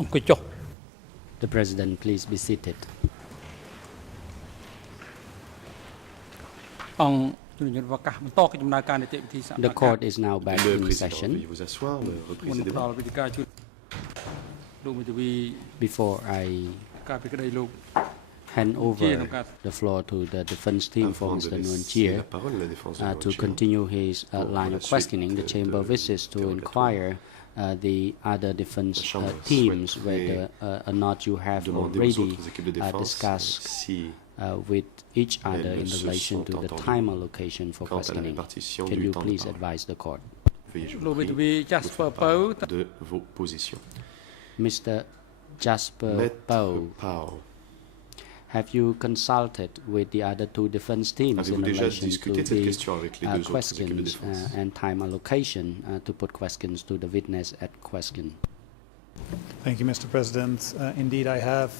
អង្គុយចុះ The President, please be seated. អង្គជំនុំជម្រះឱកាសបន្តកិច្ចដំណើរការនីតិវិធីសហ The court is now back Le in président, session. veuillez vous asseoir, មុន reprise des ផ្ដល់ débats. វិធីការជួយលោកមេធាវី Before I ការពីក្តីលោក hand over Nuan. the floor to the defense team for Avant de Mr. Nguyen laisser Chie, la parole à la défense de to Nguyen Chie, continue his pour line la of suite questioning, the de chamber wishes to interrogatoire. inquire the other defense La Chambre teams souhaiterait whether or not you have demander aux already autres équipes de défense discussed si with each other elles in se relation sont to the entendues time allocation for quant à la questioning. répartition Can du you temps de please parole. advise the court? Veuillez, je លោក vous មេ prie, ធាវី nous Jasper faire Pau part de vos positions. Mr. Jasper Maître Pau, Pau, have you consulted with the other two defense teams in avez-vous déjà relation to discuté de cette the question avec les deux autres équipes de questions défense? and time allocation to put questions to the witness at question? Thank you, Mr. President. Indeed, I have.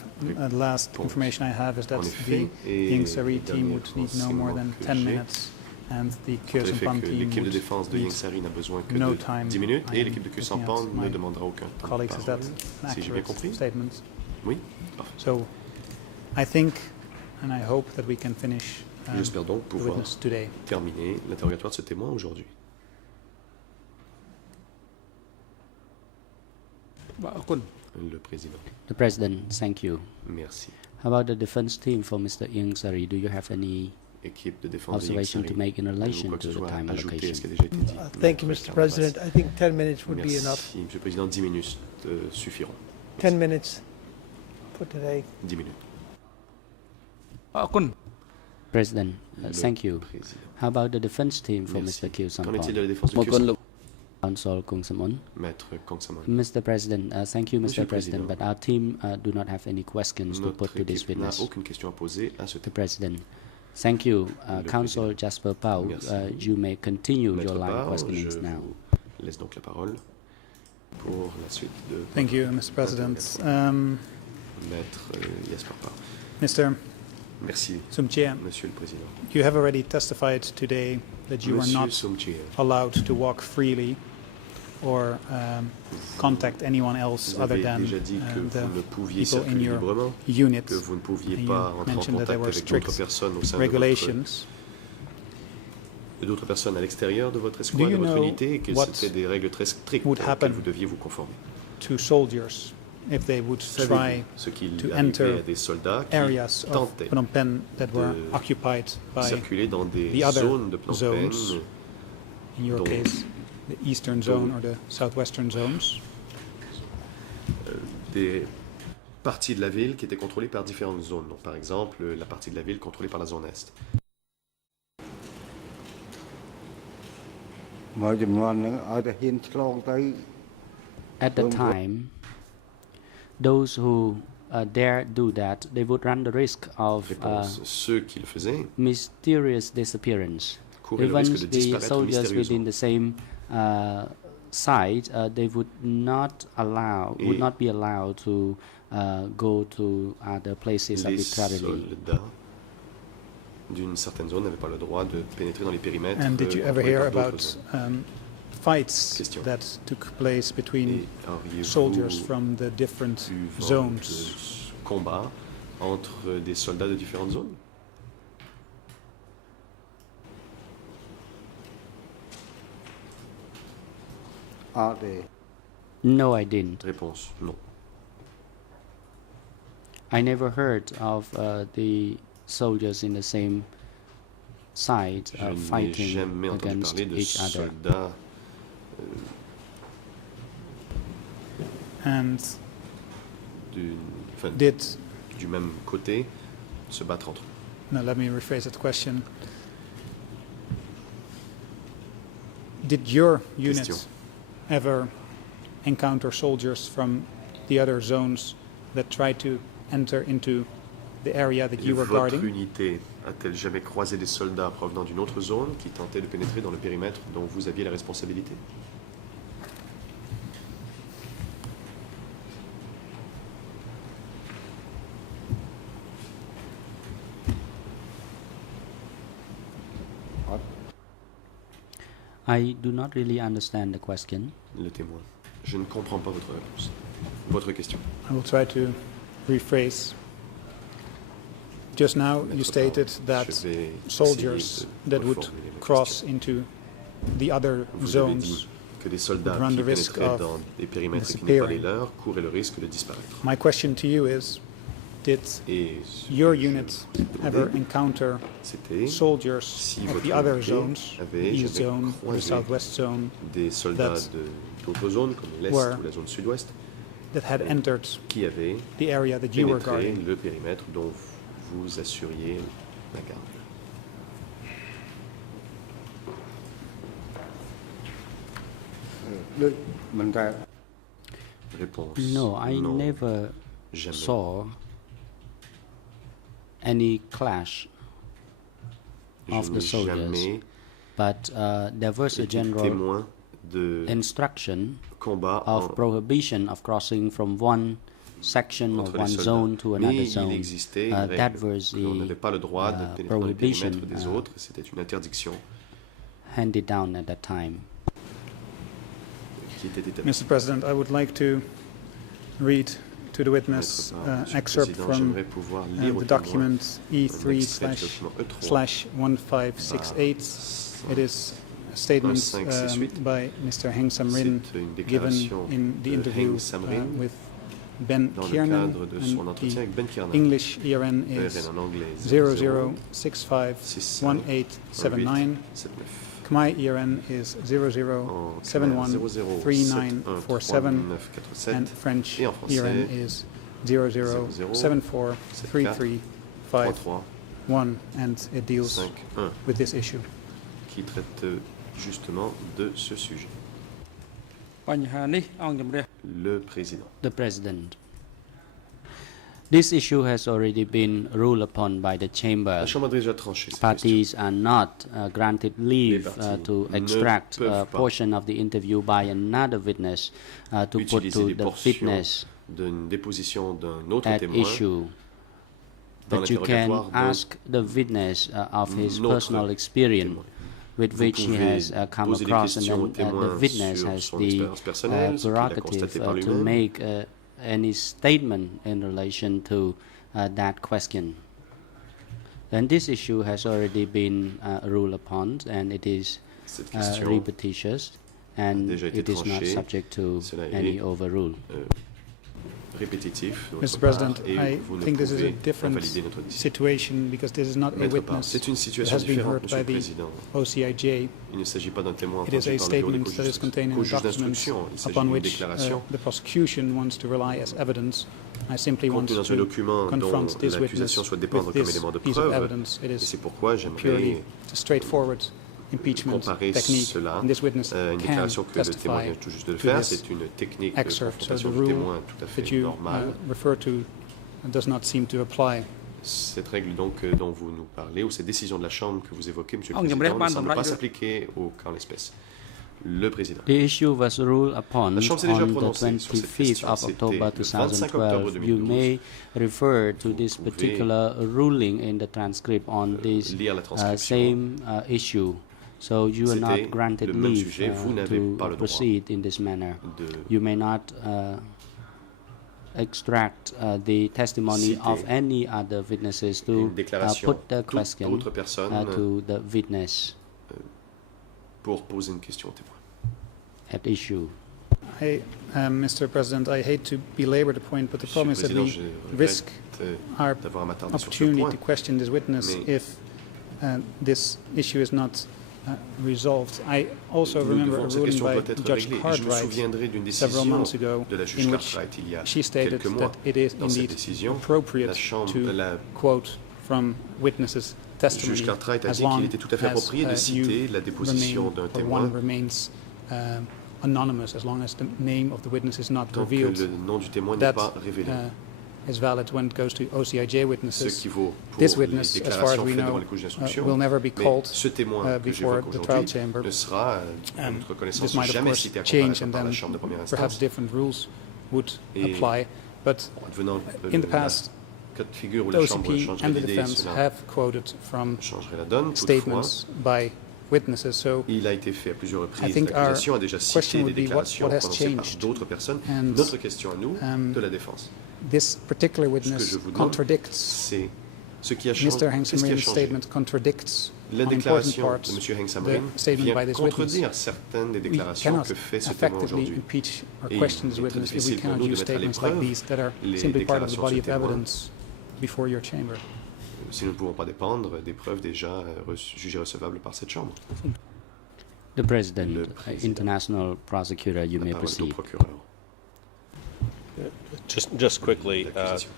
The last information I have is that En the effet, et Ying Sari le team dernier would need no more than renseignement 10 que j'ai, minutes, and the En Kyo effet, Sampan que team l'équipe de would défense de need Yingsari n'a besoin que no de time. 10 minutes I et am l'équipe de looking Kusampan at ne my demandera aucun temps de colleagues, is that parole. an Si j'ai bien accurate compris? statement? Oui, parfait. So, I think, and I hope that we can finish J'espère donc the pouvoir witness today. terminer l'interrogatoire de ce témoin aujourd'hui. បាទអរគុណ Le président. The President, thank you. Merci. How about the defense team for Mr. Ying Sari? Do you have any Équipe de défense de observation to Yingsari. make in relation Quoi que to ce the soit time ajouté à ce allocation? qui a déjà été dit. Thank you, Maître Mr. Carbas. President. I think 10 minutes would be enough. Merci, Monsieur le Président. 10 minutes suffiront. 10 minutes for today. 10 minutes. អរគុណ President, Le thank you. président. How about the defense team for Merci. Mr. Kyu Qu'en est-il de Sampon? la défense de Một con Kyu lục Counsel Kung Samon. Maître Kong Samon. Mr. President, thank you, Monsieur Mr. le President, Président. but our team do not have any questions to put Notre to this équipe n'a witness. aucune question à poser à ce The thème. President, thank you. Le Counsel Président. Jasper Pau, Merci. you may continue your Maître line of Pau, questioning je now. vous laisse donc la parole pour la suite de Thank you, Mr. President. Maître Jasper Pau. Mr. Merci, Sumchia, Monsieur le Président. you have already testified today that you are Monsieur not Somchir, allowed to walk freely or contact anyone else vous other avez than déjà dit que the vous ne pouviez people in circuler your librement, unit. que vous ne pouviez And pas you entrer en mentioned that there contact were avec strict d'autres personnes au sein de regulations. d'autres personnes à l'extérieur de votre Do escouade, you de votre know unité, et que what c'était des règles très strictes would auxquelles happen vous deviez vous conformer. To soldiers if they would Savez-vous try ce qu'il to arrivait enter à des soldats qui areas of tentaient Phnom Penh that were de occupied by, circuler dans des the other zones de Phnom Penh, zones, in your dont- case, the eastern zone or the southwestern zones? des parties de la ville qui étaient contrôlées par différentes zones. Donc, par exemple, la partie de la ville contrôlée par la zone Est. មួយចំនួនហ្នឹងឲ្យតែហ៊ានឆ្លងទៅ At the time, those who dare do that, they would run the risk of Réponse. Ceux qui le faisaient mysterious disappearance. couraient le Even risque de the disparaître soldiers mystérieusement. within the same site, they would not be allowed to go to other places Les arbitrarily. soldats d'une certaine zone n'avaient pas le droit de pénétrer dans les périmètres. And did you ever contrôlés hear par d'autres about zones. fights Question. that took place between Et auriez-vous soldiers from the different pu voir zones? de combats entre des soldats de différentes zones?អត់ទេ No, I didn't. Réponse. Non. I never heard of the soldiers in the same side Je n'ai fighting jamais entendu against parler de each other. soldats And enfin, did, du même côté se battre entre eux. now let me rephrase that question. Did your unit Question. ever encounter soldiers from the other zones that tried to enter into the area that Et you were votre guarding? unité a-t-elle jamais croisé des soldats provenant d'une autre zone qui tentaient de pénétrer dans le périmètre dont vous aviez la responsabilité? I do not really understand the question. Le témoin. Je ne comprends pas votre réponse. Votre question. I will try to rephrase. Just now, you stated that Je vais soldiers essayer de that would reformuler ma cross question. into the other Vous avez zones dit que les soldats run qui the risk pénétraient of dans des périmètres qui n'étaient pas les disappearing. leurs couraient le risque de disparaître. My question to you is, did Et ce que your je unit demandais, ever encounter c'était soldiers si of votre the other unité zones, avait the East jamais Zone or the croisé Southwest Zone, des soldats that d'autres zones comme l'Est were ou la zone Sud-Ouest that had entered qui avaient the area that you were pénétré guarding? le périmètre dont vous assuriez la garde. Đức mình ta Réponse. No, I non, never jamais. saw any clash Je of the n'ai soldiers, jamais but there was a été general témoin de instruction combat of prohibition of crossing from one section or entre one les soldats. zone to Mais another il zone. existait une That règle was qu'on n'avait the pas le droit de pénétrer dans le prohibition périmètre des autres. C'était une interdiction handed down at that time. qui était établie. Mr. President, I would like to read to the witness Maître, Monsieur le excerpt Président, from j'aimerais pouvoir lire au the témoin document un extrait du document E3/1568. It is a statement 1568. by Mr. Heng Samrin C'est une given déclaration in the de interview Heng Samrin with Ben dans le Kiernan, cadre de son and entretien the avec Ben Kiernan. English ERN Le is RN en anglais 00651879. 00651879. Khmer ERN is En khmer, 00713947, and French Et en français, ERN is 00743351, and it deals 5-1 with this issue. qui traite justement de ce sujet. បញ្ហានេះអង្គជំរះ Le président. The President. This issue has already been ruled upon by the Chamber. La Chambre a déjà tranché cette question. Parties are not granted leave parties to ne extract a peuvent pas portion of the interview by another witness to put Utiliser to des the portions witness d'une déposition d'un autre at témoin issue. dans But you can l'interrogatoire d'un ask the witness of his autre personal experience témoin. with Vous which he pouvez has come poser des across, and questions au then témoin the witness sur has son the expérience personnelle, ce qu'il a prerogative constaté par to lui-même. make any statement in relation to that question. And this issue has already been ruled upon, and it is Cette question repetitious, and déjà été it is not tranchée. subject to Cela est any overrule. répétitif de Mr. notre President, part, et I vous ne think this is a pouvez different invalider notre décision. situation because this is not a Maître Parle, witness c'est une that situation has been différente, heard Monsieur by le the Président. OCIJ. Il ne s'agit pas d'un témoin It is entendu a par le bureau statement des that is contained in a juges document d'instruction. Il s'agit upon d'une which déclaration the prosecution wants to rely as evidence. I simply want contenue dans un to document dont confront this witness l'accusation soit dépendre with comme this élément de piece of preuve. evidence. It Et is c'est pourquoi purely j'aimerais a straightforward impeachment comparer technique, cela and this witness à une can déclaration que le témoin testify vient tout juste de le to faire. this C'est une technique de excerpt. So confrontation the du rule témoin tout à fait that you normale. refer to does not seem to apply. Cette règle donc dont vous nous parlez, ou cette décision de la Chambre que vous évoquez, Monsieur le Ah, on Président, aimerait ne semble pas pas de- s'appliquer au cas en l'espèce. Le Président. The issue was ruled upon La Chambre s'est déjà on the prononcée sur cette 25th question. of C'était October le 25 octobre 2012. You 2012. may refer to Vous this pouvez particular ruling in the transcript on this lire la transcription. same issue. So you are C'était not granted le même leave sujet. Vous n'avez to pas le droit proceed in this manner. de You may not extract the testimony Citer of any other witnesses to une déclaration put the toute question autre personne to the witness pour poser une question au témoin. at issue. Mr. President, I hate to belabor the point, but the Monsieur problem le is that Président, we je risk regrette our d'avoir à m'attarder sur ce opportunity point. to question this witness Mais- if this issue is not resolved. I also Nous remember devons, a cette ruling question by doit être Judge réglée. Et je me Cartwright souviendrai d'une several décision months ago de la juge in which Cartwright il y a she stated quelques mois. that it is Dans cette indeed décision, appropriate la Chambre, to la quote from witnesses' juge testimony Cartwright a as dit long qu'il était tout à fait as approprié de citer la déposition remain, d'un or témoin one remains anonymous, as long as the name of the witness is not tant que revealed. le nom du témoin n'est That pas révélé. is valid when it goes to OCIJ Ce witnesses. qui vaut pour This les witness, as far as déclarations we faites know, devant les juges d'instruction. will never be Mais called ce témoin que before j'évoque the trial aujourd'hui chamber. ne sera, à And notre connaissance, this might of jamais course cité à change, comparaison and par la then Chambre de première perhaps instance. different rules would Et apply. But Devenant in the past, cas de figure où the la Chambre OCP changerait and the d'idée, defense cela have quoted from changerait la donne. Toutefois, statements by witnesses. So Il a été fait à plusieurs reprises. think our L'accusation a déjà cité question des would be déclarations what has prononcées par changed? d'autres personnes. And, Notre question à nous, de la défense, this particular ce que witness je vous demande, contradicts c'est ce qui a Mr. changé. Qu'est-ce qui a Hengsamrin's changé? statement contradicts La on important déclaration parts de M. Heng the Samrin statement vient by this witness. contredire certaines des We déclarations cannot que fait ce témoin effectively aujourd'hui. impeach or Et question il this est très witness if we difficile pour cannot nous de use mettre à statements like l'épreuve these that are les simply part of the déclarations body de of ce témoin. evidence before your chamber. Si nous ne pouvons pas dépendre des preuves déjà jugées recevables par cette Chambre. The President, Le Président. International Prosecutor, you La may parole est au proceed. procureur. Just quickly, L'accusation.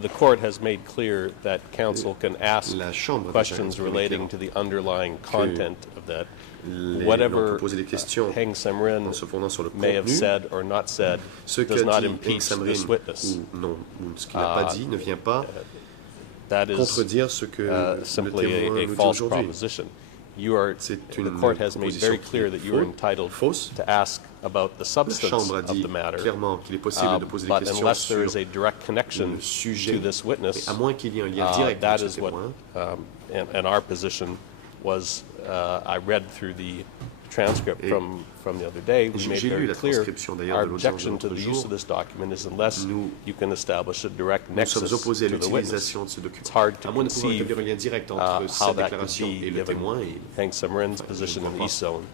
the court has made clear that counsel can ask La Chambre a déjà questions exprimé relating clairement to the underlying content of that. l'on Whatever peut poser des questions Heng Samrin en se fondant sur le may have contenu. said or not said Ce qu'a does not dit Heng impeach Samrin this witness. ou non, ou ce qu'il n'a pas dit ne vient pas That is contredire ce que le simply témoin a nous dit false aujourd'hui. proposition. You are, C'est the une court has made very proposition clear qui est that you are fausse- entitled fausse. to ask about the La substance Chambre a of dit the matter, clairement qu'il est possible de poser des but questions unless there sur is a direct connection le sujet, to this witness, à moins qu'il y ait un lien direct that avec ce is what, témoin. and our position was, I read through the transcript Et from the other day. We made j'ai lu very la clear transcription d'ailleurs our de l'audience objection to de the l'autre use jour. of this document is unless Nous- you can establish a direct Nous nexus sommes opposés à to the witness. l'utilisation de ce document. It's hard to À moins de pouvoir conceive établir un lien direct entre how cette that could déclaration be et le given témoin et Heng Samrin's position ne in vois East Zone.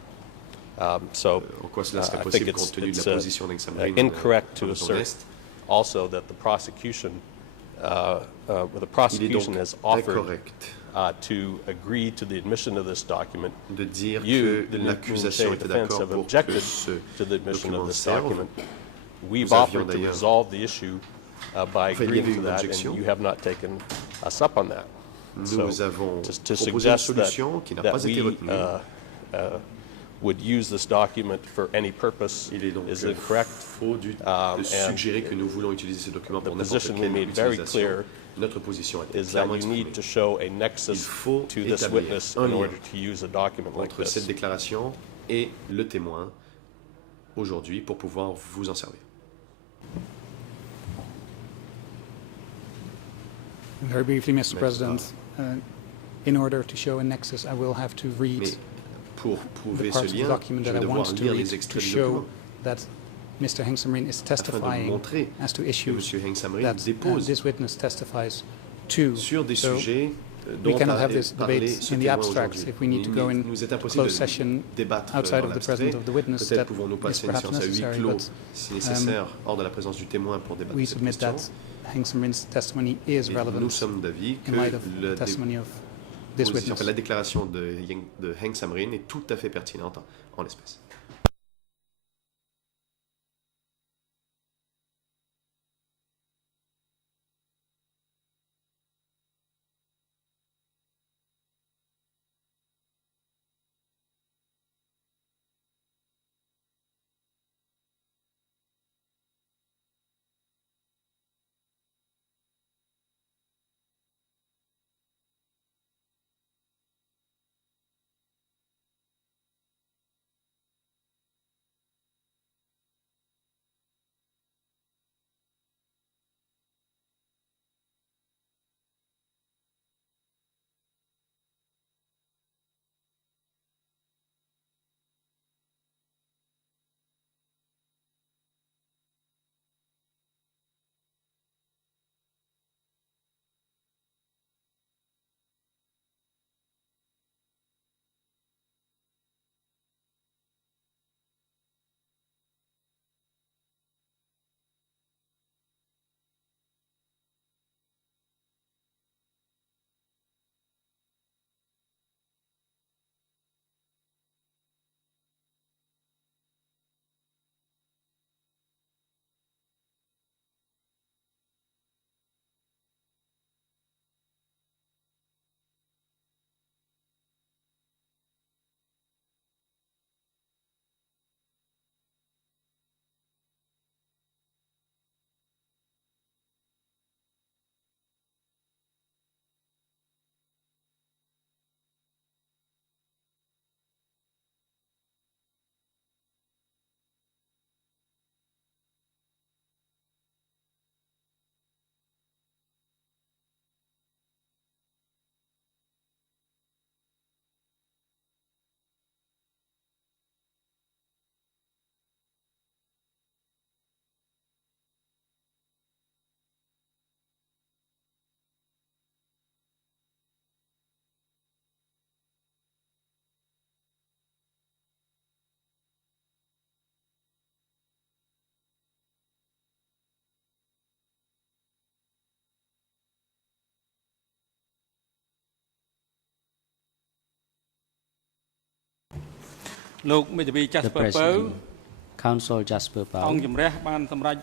So en quoi cela serait I possible think compte tenu de it's la position d'Heng Samrin incorrect to dans la zone assert Est. also that the prosecution, the Il est prosecution donc has offered incorrect to agree to the admission of this document. de dire You, que the l'accusation Newton était defense, d'accord have pour que objected ce to the admission document of this serve. document. We've Nous avions offered to d'ailleurs- resolve the issue by Enfin, il y agreeing avait to une that, objection. and you have not taken us up on that. Nous avons to proposé une suggest solution qui n'a that pas été we retenue. would use this document for any purpose Il est donc is incorrect. faux de and suggérer que nous voulons utiliser ce document pour the n'importe position we quelle made very utilisation. clear Notre position a été Is that clairement you need exprimée to show a Il nexus faut to this établir witness un in lien order to use a document like entre cette this. déclaration et le témoin aujourd'hui pour pouvoir vous en servir. Very briefly, Mr. Merci. President, in order to show a nexus, I will have to read Mais pour the prouver ce parts of the lien, document je that vais I devoir want to lire read les to extraits du show document that Mr. Heng Samrin is afin de testifying montrer as to que issues M. Heng Samrin that dépose this witness testifies to. sur des So sujets we dont cannot a have this parlé debate ce in the témoin abstract. aujourd'hui. If we need to go in nous est impossible closed de session débattre outside en of the abstrait. presence of the witness, Peut-être that pouvons-nous is passer une perhaps séance à huis necessary, clos but si nécessaire, hors de la présence du témoin pour débattre we de cette submit question. that Heng Samrin's testimony is Et nous relevant sommes d'avis que in light of la the testimony of this déposition, witness. la déclaration de Heng Samrin est tout à fait pertinente en l'espèce. លោកមេធាវី the Jasper Pau President. Counsel Jasper អង្គ Pau. ជំរះបានសម្រេច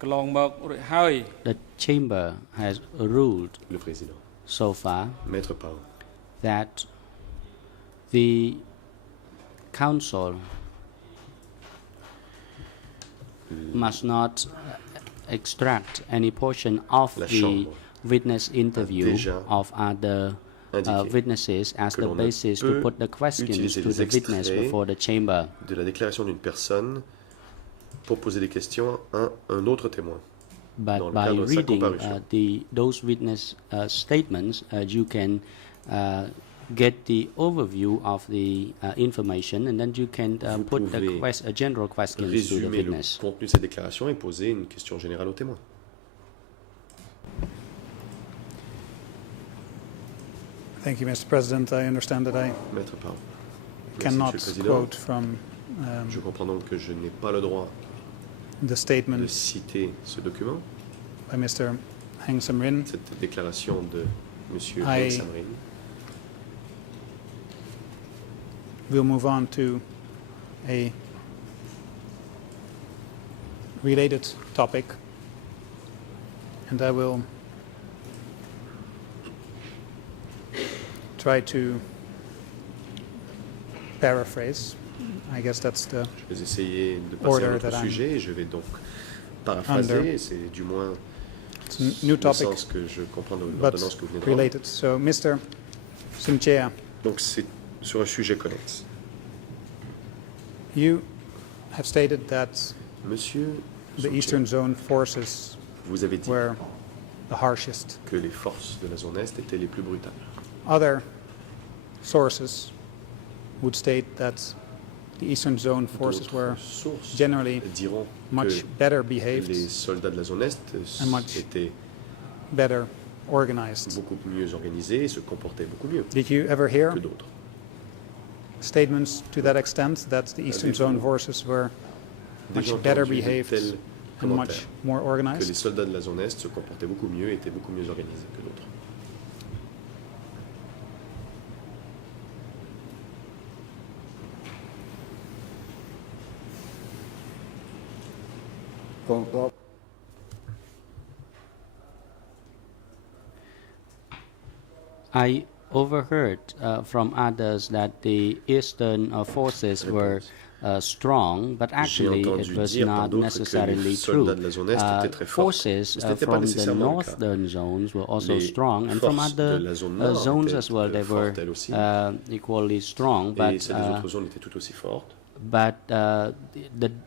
កន្លងមករួចហើយ The chamber has ruled Le Président. so far Maître Pau. that the counsel must not extract any portion of La the Chambre witness interview déjà of other indiqué witnesses as que the l'on ne basis to peut put the questions utiliser to les the witness extraits before the chamber. de la déclaration d'une personne pour poser des questions à un autre témoin. But Dans le by cadre de sa reading comparution. those witness statements, you can get the overview of the information, and then you can Vous put the pouvez general questions to the Résumer le witness. contenu de cette déclaration et poser une question générale au témoin. Thank you, Mr. President. I understand that I Maître Pau. Merci, cannot Monsieur le Président. quote from Je comprends donc que je n'ai pas le droit the de statement citer ce document, by Mr. Heng Samrin. cette déclaration de Monsieur I- Heng Samrin. We'll move on to a related topic, and I will try to paraphrase. I guess that's the Je vais essayer de passer Order à un autre that I'm sujet et je vais donc paraphraser, under. c'est du moins it's a new le topic, sens que je comprends de but l'ordonnance que vous venez de voir. related. So, Mr. Simchea, Donc c'est sur un sujet connexe. you have stated that Monsieur the Souquet, Eastern Zone forces vous avez dit were the harshest. que les forces de la zone Est étaient les plus brutales. Other sources would state that the Eastern Zone forces were D'autres sources generally diront much que better les behaved soldats de la zone Est and much étaient better organized. beaucoup mieux organisés et se comportaient beaucoup mieux Did you ever hear que d'autres. statements to that extent that the Eastern Avez-vous Zone forces were much Déjà better entendu de behaved tels and commentaires much more que les organized? soldats de la zone Est se comportaient beaucoup mieux et étaient beaucoup mieux organisés que d'autres. I overheard from others that the Eastern forces were strong, but actually it entendu was dire par not d'autres que necessarily les true. soldats de la zone Est étaient très forts. Forces Mais ce n'était pas from the nécessairement le cas. northern zones were also Les strong, and from forces other de la zone nord zones étaient as well, they were fortes elles aussi. equally strong. Et But celles des autres zones étaient tout aussi fortes.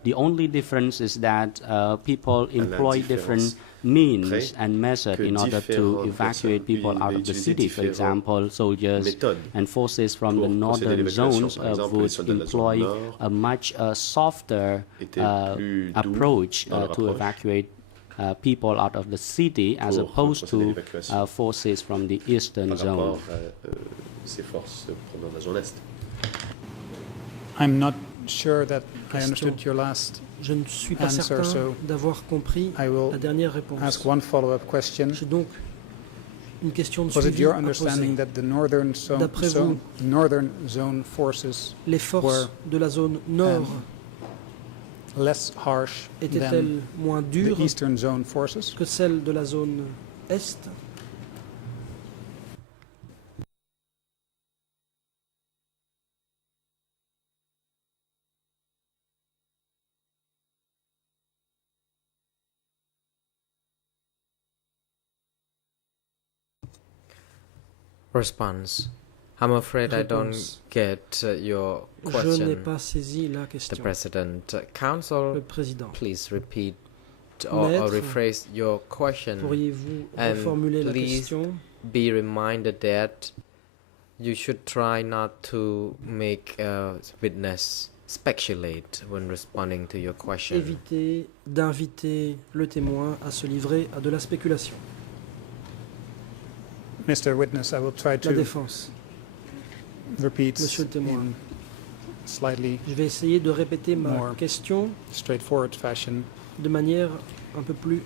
the only difference is that people employ different différence means près and methods que in order to différentes evacuate personnes people out of the utilisaient city. For différentes example, soldiers méthodes and forces from the pour procéder à northern l'évacuation. zones Par exemple, les would soldats de la zone employ nord a much softer étaient plus doux approach dans leur to approche evacuate people out of the city as pour opposed procéder à to l'évacuation forces from the eastern par zone. rapport à ces forces provenant de la zone Est. I'm not sure that I Question. understood your last. Je ne suis pas Answer, certain so d'avoir compris I will la dernière réponse. ask one follow-up question. J'ai donc une question de Was it suivi your à understanding poser. that the northern D'après vous, northern zone forces Les forces were de la zone nord less harsh étaient-elles than moins the dures eastern zone forces? que celles de la zone est? Response. I'm afraid I don't Réponse. get your Je n'ai question, pas saisi la the question. President. Le Counsel, président, please repeat or Maître, rephrase your question. pourriez-vous And reformuler la please question? Be reminded that you should try not to make a witness speculate when responding to your question. Évitez d'inviter le témoin à se livrer à de la spéculation. Mr. Witness, I will try La to défense. repeat Monsieur le témoin. in slightly Je vais essayer de répéter ma More. question straightforward fashion. de manière un peu plus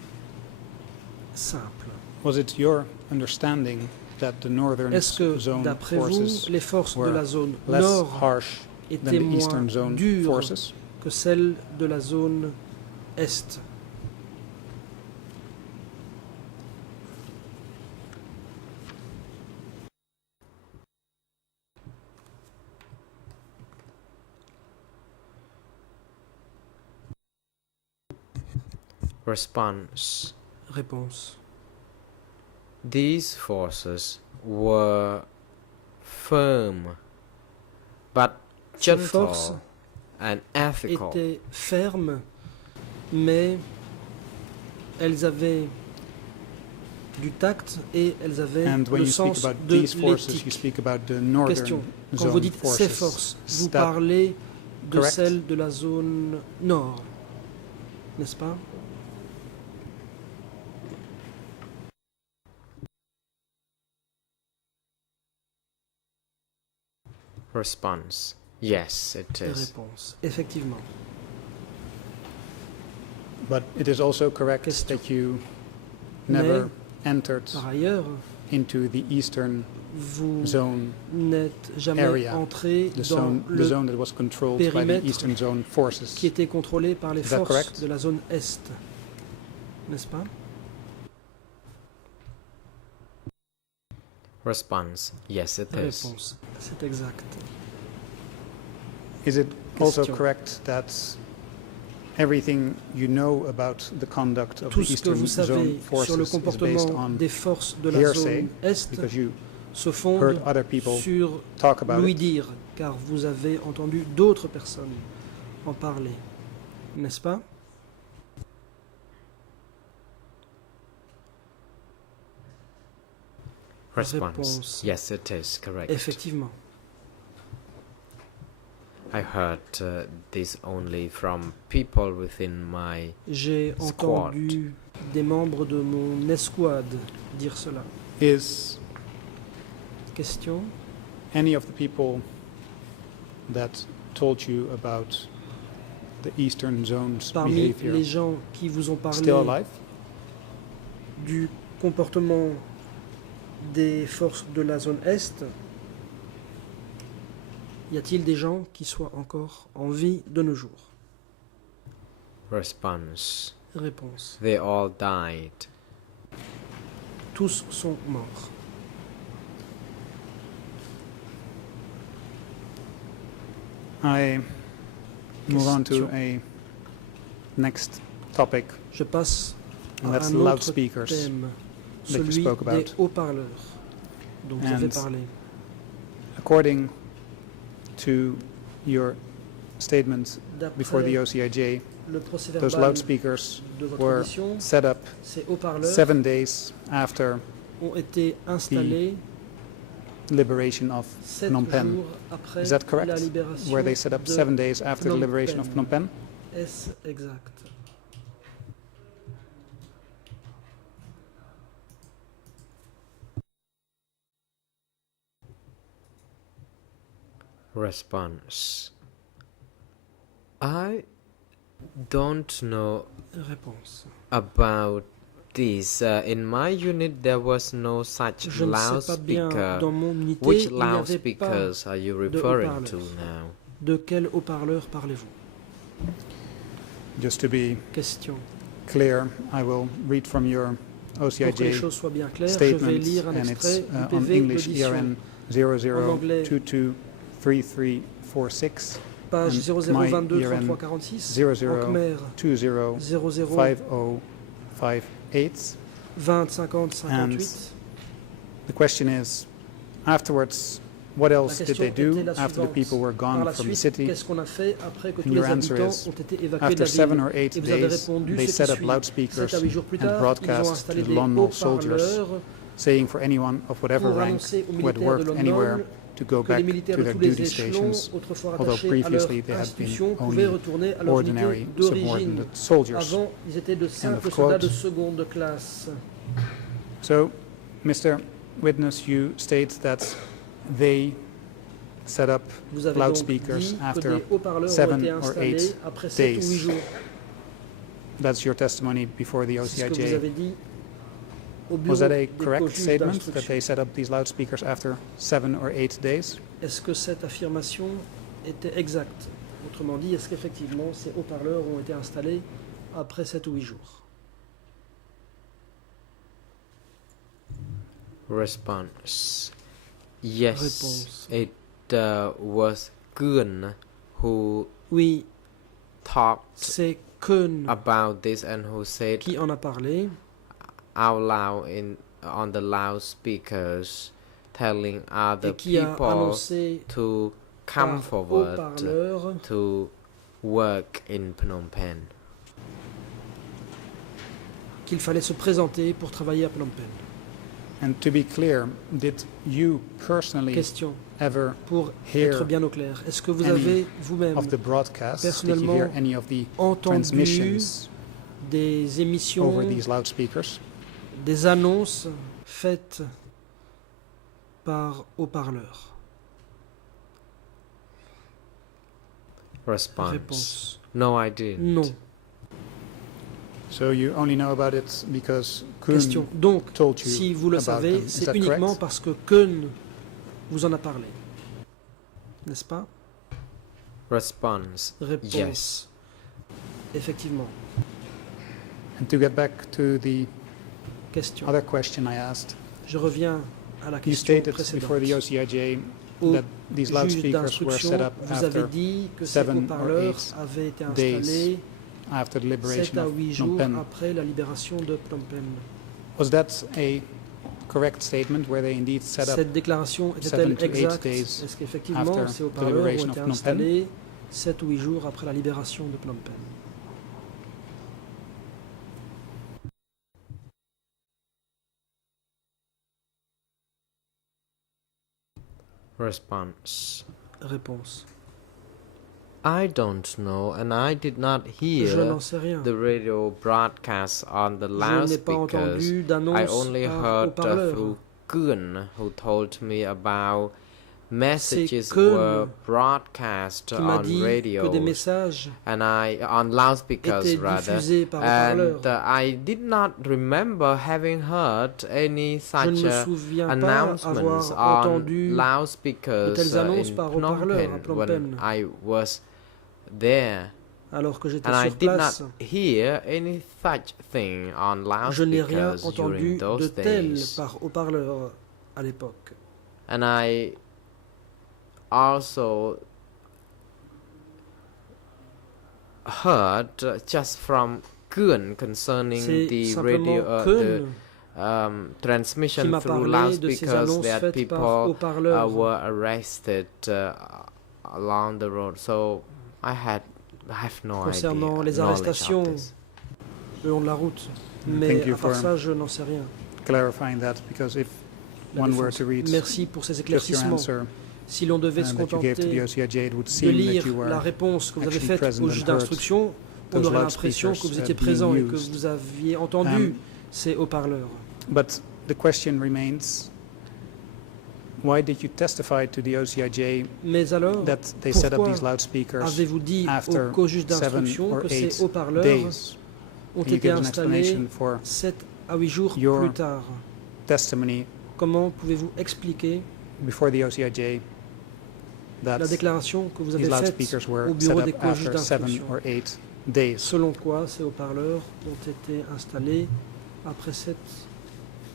simple. Was it your understanding that the northern Est-ce que, zone d'après vous, forces les forces de were la zone less nord harsh than était the moins Eastern Zone dure forces. que celle de la zone Est. Response. Réponse. These forces were firm but Ces forces gentle and ethical. étaient fermes, mais elles avaient du tact et elles avaient And when le you speak sens about de these forces, you l'éthique. speak about the Question. Northern Quand vous Zone dites ces forces. forces, vous Is that parlez de correct? celles de la zone nord, n'est-ce pas? Response. Yes, it is. Réponse. Effectivement. But it is also correct Question. that you never entered Par ailleurs, into the Eastern vous Zone, n'êtes jamais area, entré the dans the le zone that was controlled by the périmètre Eastern Zone forces. qui était contrôlé par les Is that forces correct? de la zone Est, n'est-ce pas? Response. Yes, it is. Réponse. C'est exact. Is it also Question. correct that everything you know about the conduct of Tout the ce que Eastern vous Zone savez forces sur le is based comportement on des forces de la hearsay, zone Est because you se heard fonde other people sur talk about it? l'ouï-dire, car vous avez entendu d'autres personnes en parler, n'est-ce pas? Response. Réponse. Yes, it is correct. Effectivement. I heard this only from people within my J'ai Squad. entendu des membres de mon escouade dire cela. Is Question. any of the people that told you about the Eastern Zone's Parmi behavior les gens qui vous ont parlé still alive? du comportement des forces de la zone Est, y a-t-il des gens qui soient encore en vie de nos jours? response. Réponse. They all died. Tous sont morts. I move on to Question. a next topic, Je passe and à that's un the autre loudspeakers thème, that you celui spoke des about. haut-parleurs dont vous avez And parlé. According to your statement before the D'après OCIJ, le procès those verbal loudspeakers de votre were audition, set up ces haut-parleurs 7 days after ont été installés liberation of 7 Phnom Penh. jours après Is that la correct? libération Were they set up de 7 days after the Phnom liberation of Penh. Phnom Penh? Est-ce exact? Response. I don't know Réponse. about this. In my unit, there was no such Je ne sais pas bien, loudspeaker. dans mon unité, Which il n'y avait pas loudspeakers are you referring to haut-parleurs. now? De quel haut-parleur parlez-vous? Just to be Question. clear, I will read from your Pour que les OCIJ choses soient bien claires, je vais statement, lire un and it's extrait du on PV English, d'audition, ERN anglais, 00223346, page and 0022 my ERN 3346, 00 en Khmer 20 00 5058. 20 50 58. The question is, afterwards, what La else did question they do était la after the suivante. people were Par gone la from the suite, city? qu'est-ce qu'on a fait après que tous And les your answer habitants is, ont été évacués de After la 7 ville? or 8 Et vous avez days, répondu they ce set qui up suit. loudspeakers 7 à 8 jours plus and tard, ils ont broadcast installé to des Lon Nol soldiers, haut-parleurs saying for anyone of whatever pour rank annoncer aux who had militaires de worked Lon anywhere Nol to go que back les militaires to de their tous les duty échelons, stations, autrefois although attachés à leur previously they had institution, been pouvaient only retourner à leur unité ordinary d'origine. subordinate soldiers. Avant, ils étaient de End simples of soldats quote. de seconde classe. So, Mr. Witness, you state that they set up Vous avez donc loudspeakers dit que after des haut-parleurs ont 7 été or installés 8 après 7 ou 8 days. jours. That's your testimony before the C'est ce que vous OCIJ. avez dit au bureau Was that a des correct co-juges statement, that d'instruction. they set up these loudspeakers after 7 or 8 days? Est-ce que cette affirmation était exact? Autrement dit, est-ce qu'effectivement ces haut-parleurs ont été installés après 7 ou 8 jours? Response. Yes, Réponse. it was Kun who Oui, talked c'est Kun about this and who said qui en a parlé out loud on the loudspeakers, telling other et qui a people annoncé to come par forward haut-parleur to work in Phnom Penh. qu'il fallait se présenter pour travailler à Phnom Penh. And to be clear, did you personally Question, ever pour hear être bien au clair, est-ce que vous any avez vous-même of the broadcasts? Did you personnellement hear any of the entendu transmissions des émissions, over these loudspeakers? des annonces faites par haut-parleur? Response. Réponse. No, I didn't. Non. So you only know about it because Question. Kun Donc, told you si vous le about savez, them. Is c'est that uniquement correct? parce que Kun vous en a parlé. N'est-ce pas? Response. Réponse. Yes. Effectivement. And to get back to the Question. other question I asked, Je reviens à la you question stated précédente. before the OCIJ Au that these juge loudspeakers were set d'instruction, up vous avez after dit que ces 7 or haut-parleurs 8 avaient été days installés after the 7 liberation à of 8 Phnom jours Penh. après la libération de Phnom Penh. Was that a correct statement where they indeed set up Cette déclaration 7 était-elle to 8 exacte? days Est-ce qu'effectivement after ces the haut-parleurs liberation ont of été Phnom Penh? installés 7 ou 8 jours après la libération de Phnom Penh? Response. Réponse. I don't know, and I did not Je hear n'en sais rien. the radio broadcast on the Je n'ai pas loudspeakers. entendu I d'annonce only par heard haut-parleur. through Kun, who told me about messages Kun were broadcast Qui m'a on dit radio que des messages and on loudspeakers étaient rather, diffusés par and haut-parleur. I did not remember having heard any Je ne such me souviens pas announcements avoir on entendu loudspeakers de telles annonces in par Phnom haut-parleur à Penh Phnom when Penh. I was there. alors que j'étais And I sur did place. not hear any such thing on Je n'ai rien loudspeakers entendu during those de tel days. par haut-parleur à l'époque. And I also heard just from Kun concerning C'est the simplement radio, Kun qui transmission m'a through parlé de ces loudspeakers annonces that faites par people haut-parleur. were arrested along the road. So I have no Concernant idea. les knowledge of arrestations this. le long de la route. Thank Mais you à part for ça, je n'en sais rien. clarifying that, because if La one were défense. to read Merci pour ces just your éclaircissements. answer Si l'on devait se that you gave to the contenter OCIJ, it would de seem that lire you were la réponse que vous avez actually faite present au and juge heard d'instruction, on those aurait l'impression que vous loudspeakers, étiez being présent et que used. vous aviez entendu ces haut-parleurs. But the question remains, why did you testify to the OCIJ Mais alors, that they set up pourquoi these loudspeakers avez-vous dit after au co-juge 7 d'instruction or que 8 ces haut-parleurs days? ont Can you été give an installés explanation for 7 à 8 jours your plus tard? testimony Comment pouvez-vous expliquer before the OCIJ that la déclaration que vous avez these faite loudspeakers were au set bureau up des co-juges after 7 d'instruction? or 8 days? Selon quoi ces haut-parleurs ont été installés après 7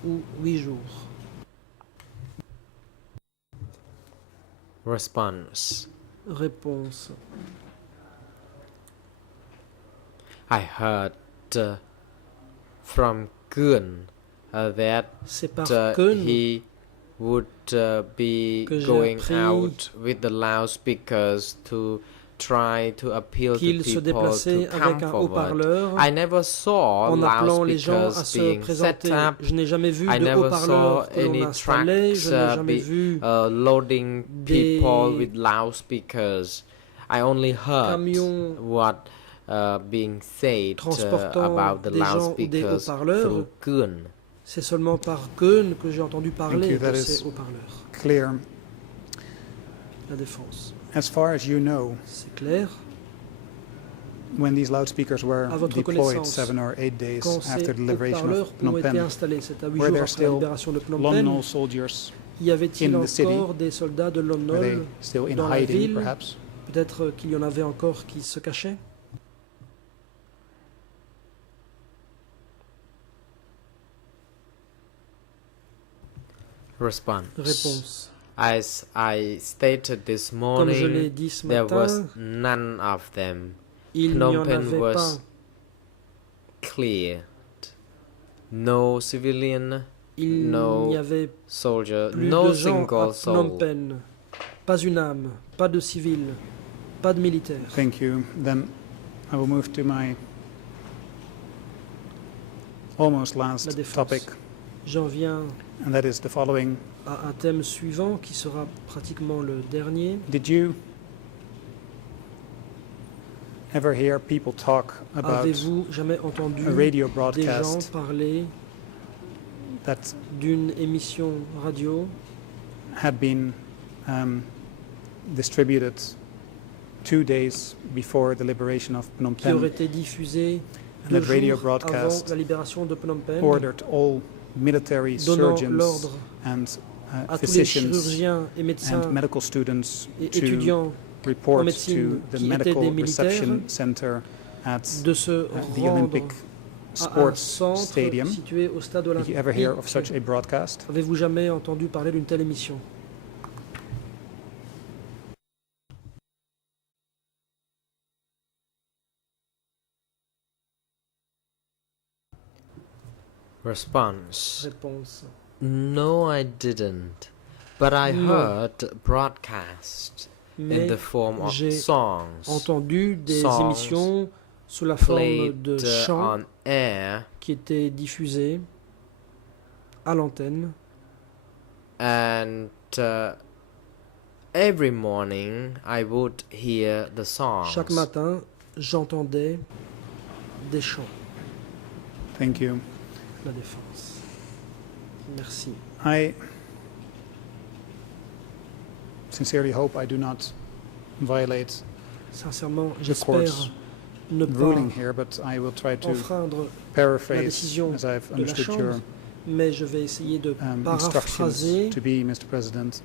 ou 8 jours? Response. Réponse. I heard from Kun that C'est par Kun he would be que j'ai going appris out with the loudspeakers to try to appeal to qu'il se people déplaçait to avec come un forward. haut-parleur I never saw en appelant les gens à loudspeakers se being set présenter. up. Je n'ai jamais vu I de never haut-parleurs saw que l'on any installait. Je n'ai tracks jamais vu loading des people with loudspeakers. I only heard camions what being said transportant about the des gens ou des loudspeakers haut-parleurs. through Kun. C'est seulement par Kun que j'ai entendu parler you. That de is ces haut-parleurs. Clear. La défense. As far as you know, C'est clair. when these loudspeakers were À votre deployed connaissance, 7 or 8 days quand after ces the liberation haut-parleurs of ont Phnom été Penh, installés 7 à 8 were jours there après la still libération de Phnom Lon Penh, Nol soldiers? y avait-il in the city? encore des soldats de Lon Were they Nol still in dans la hiding, ville? perhaps? Peut-être qu'il y en avait encore qui se cachaient. Response. Réponse. As I stated this Comme je l'ai morning, dit ce there was matin, none of them. il n'y Phnom en Penh avait was pas. cleared. No civilian, Il no n'y avait soldier, plus no de gens à single Phnom soul. Penh. Pas une âme, pas de civil, pas de militaire. Thank you. Then I will move to my almost La last défense. topic, J'en viens and that is the following. à un thème suivant qui sera pratiquement le dernier. Did you ever hear people talk about Avez-vous jamais entendu a radio des gens broadcast parler that d'une émission radio had been distributed 2 days before the liberation of Phnom qui aurait Penh, été diffusée and 2 that radio jours avant broadcast la libération de Phnom Penh, ordered all military donnant surgeons l'ordre and à tous les physicians chirurgiens et médecins and medical students et to étudiants report médecine to the qui étaient medical des militaires reception center at de se the rendre Olympic à un Sports centre Stadium. situé au stade Did olympique. you ever hear of such a broadcast? Avez-vous jamais entendu parler d'une telle émission? Response. Réponse. No, I didn't. But I Non. heard broadcast in Mais the form of j'ai songs entendu des Songs émissions sous la forme played de chants on air, qui étaient diffusés à l'antenne. and every morning I would hear the songs. Chaque matin, j'entendais des chants. Thank you. La défense. Merci. I sincerely hope I do not violate Sincèrement, the j'espère court's ne ruling pas here, but I will try to enfreindre la paraphrase décision as I've de la understood your Chambre, mais je vais essayer de instructions paraphraser to be, Mr. President.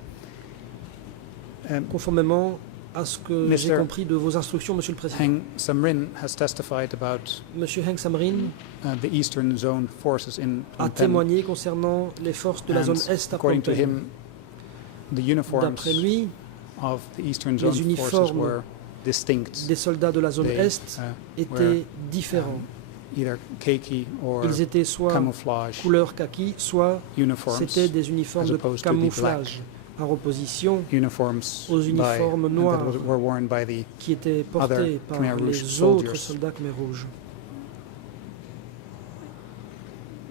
conformément à ce que j'ai Mr. compris de vos instructions, Monsieur le Président. Heng Samrin has testified about Monsieur Heng Samrin the Eastern Zone forces in a Phnom Penh. témoigné concernant les forces de la And zone Est à Phnom according to Penh. him, the uniforms D'après lui, of the Eastern les Zone forces uniformes were distinct. des soldats de la zone They, Est were étaient différents. either khaki or Ils étaient soit camouflage couleur kaki, soit uniforms, c'était des uniformes as de opposed to the camouflage, par opposition uniforms aux uniformes noirs that were worn by the qui étaient portés other par Khmer Rouge les autres soldiers. soldats Khmer Rouge.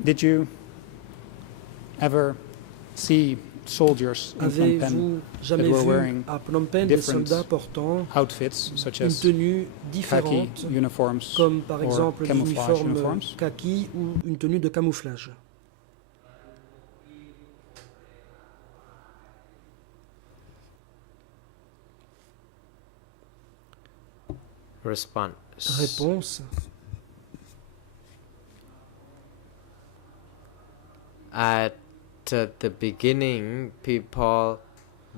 Did you ever see soldiers in Phnom Penh Avez-vous jamais were vu wearing à Phnom Penh des different soldats portant outfits such une as tenue khaki différente, uniforms comme par or exemple des camouflage uniformes uniforms? kaki ou une tenue de camouflage? Response. Réponse. At the beginning, people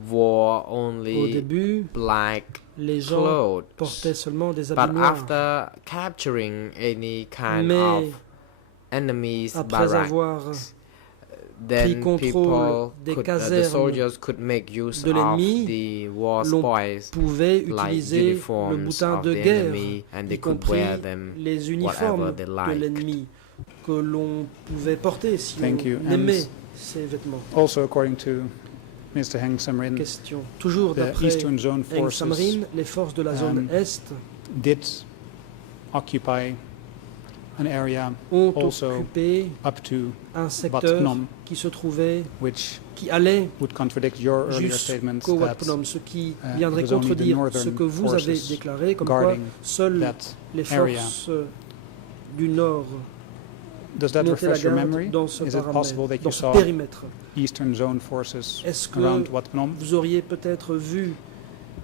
wore Au only début, black les gens clothes. portaient seulement des But habits noirs. after capturing any kind Mais of enemy's après barracks, avoir then contrôle people des could, the casernes soldiers could make use de of l'ennemi, the war l'on spoils, pouvait like utiliser le uniforms boutin of de the guerre, enemy, and they y could compris wear them les uniformes whatever they de liked. l'ennemi que l'on pouvait porter si Thank you. on And aimait ces vêtements. Also, according to Mr. Heng Samrin, Question. Toujours the d'après Eastern Zone Heng forces Samrin, les forces de la zone Est did occupy an area ont also occupé up to un Wat secteur Phnom, qui se trouvait, which qui allait would contradict your earlier statements jusqu'au Wat that, Phnom, ce qui it viendrait was only the contredire northern ce que vous avez forces déclaré, comme quoi guarding seules that les area. forces du Nord Does that montaient la refresh your garde memory? dans ce Is it possible that dans you ce saw périmètre. Eastern Zone forces Est-ce que around Wat Phnom? vous auriez peut-être vu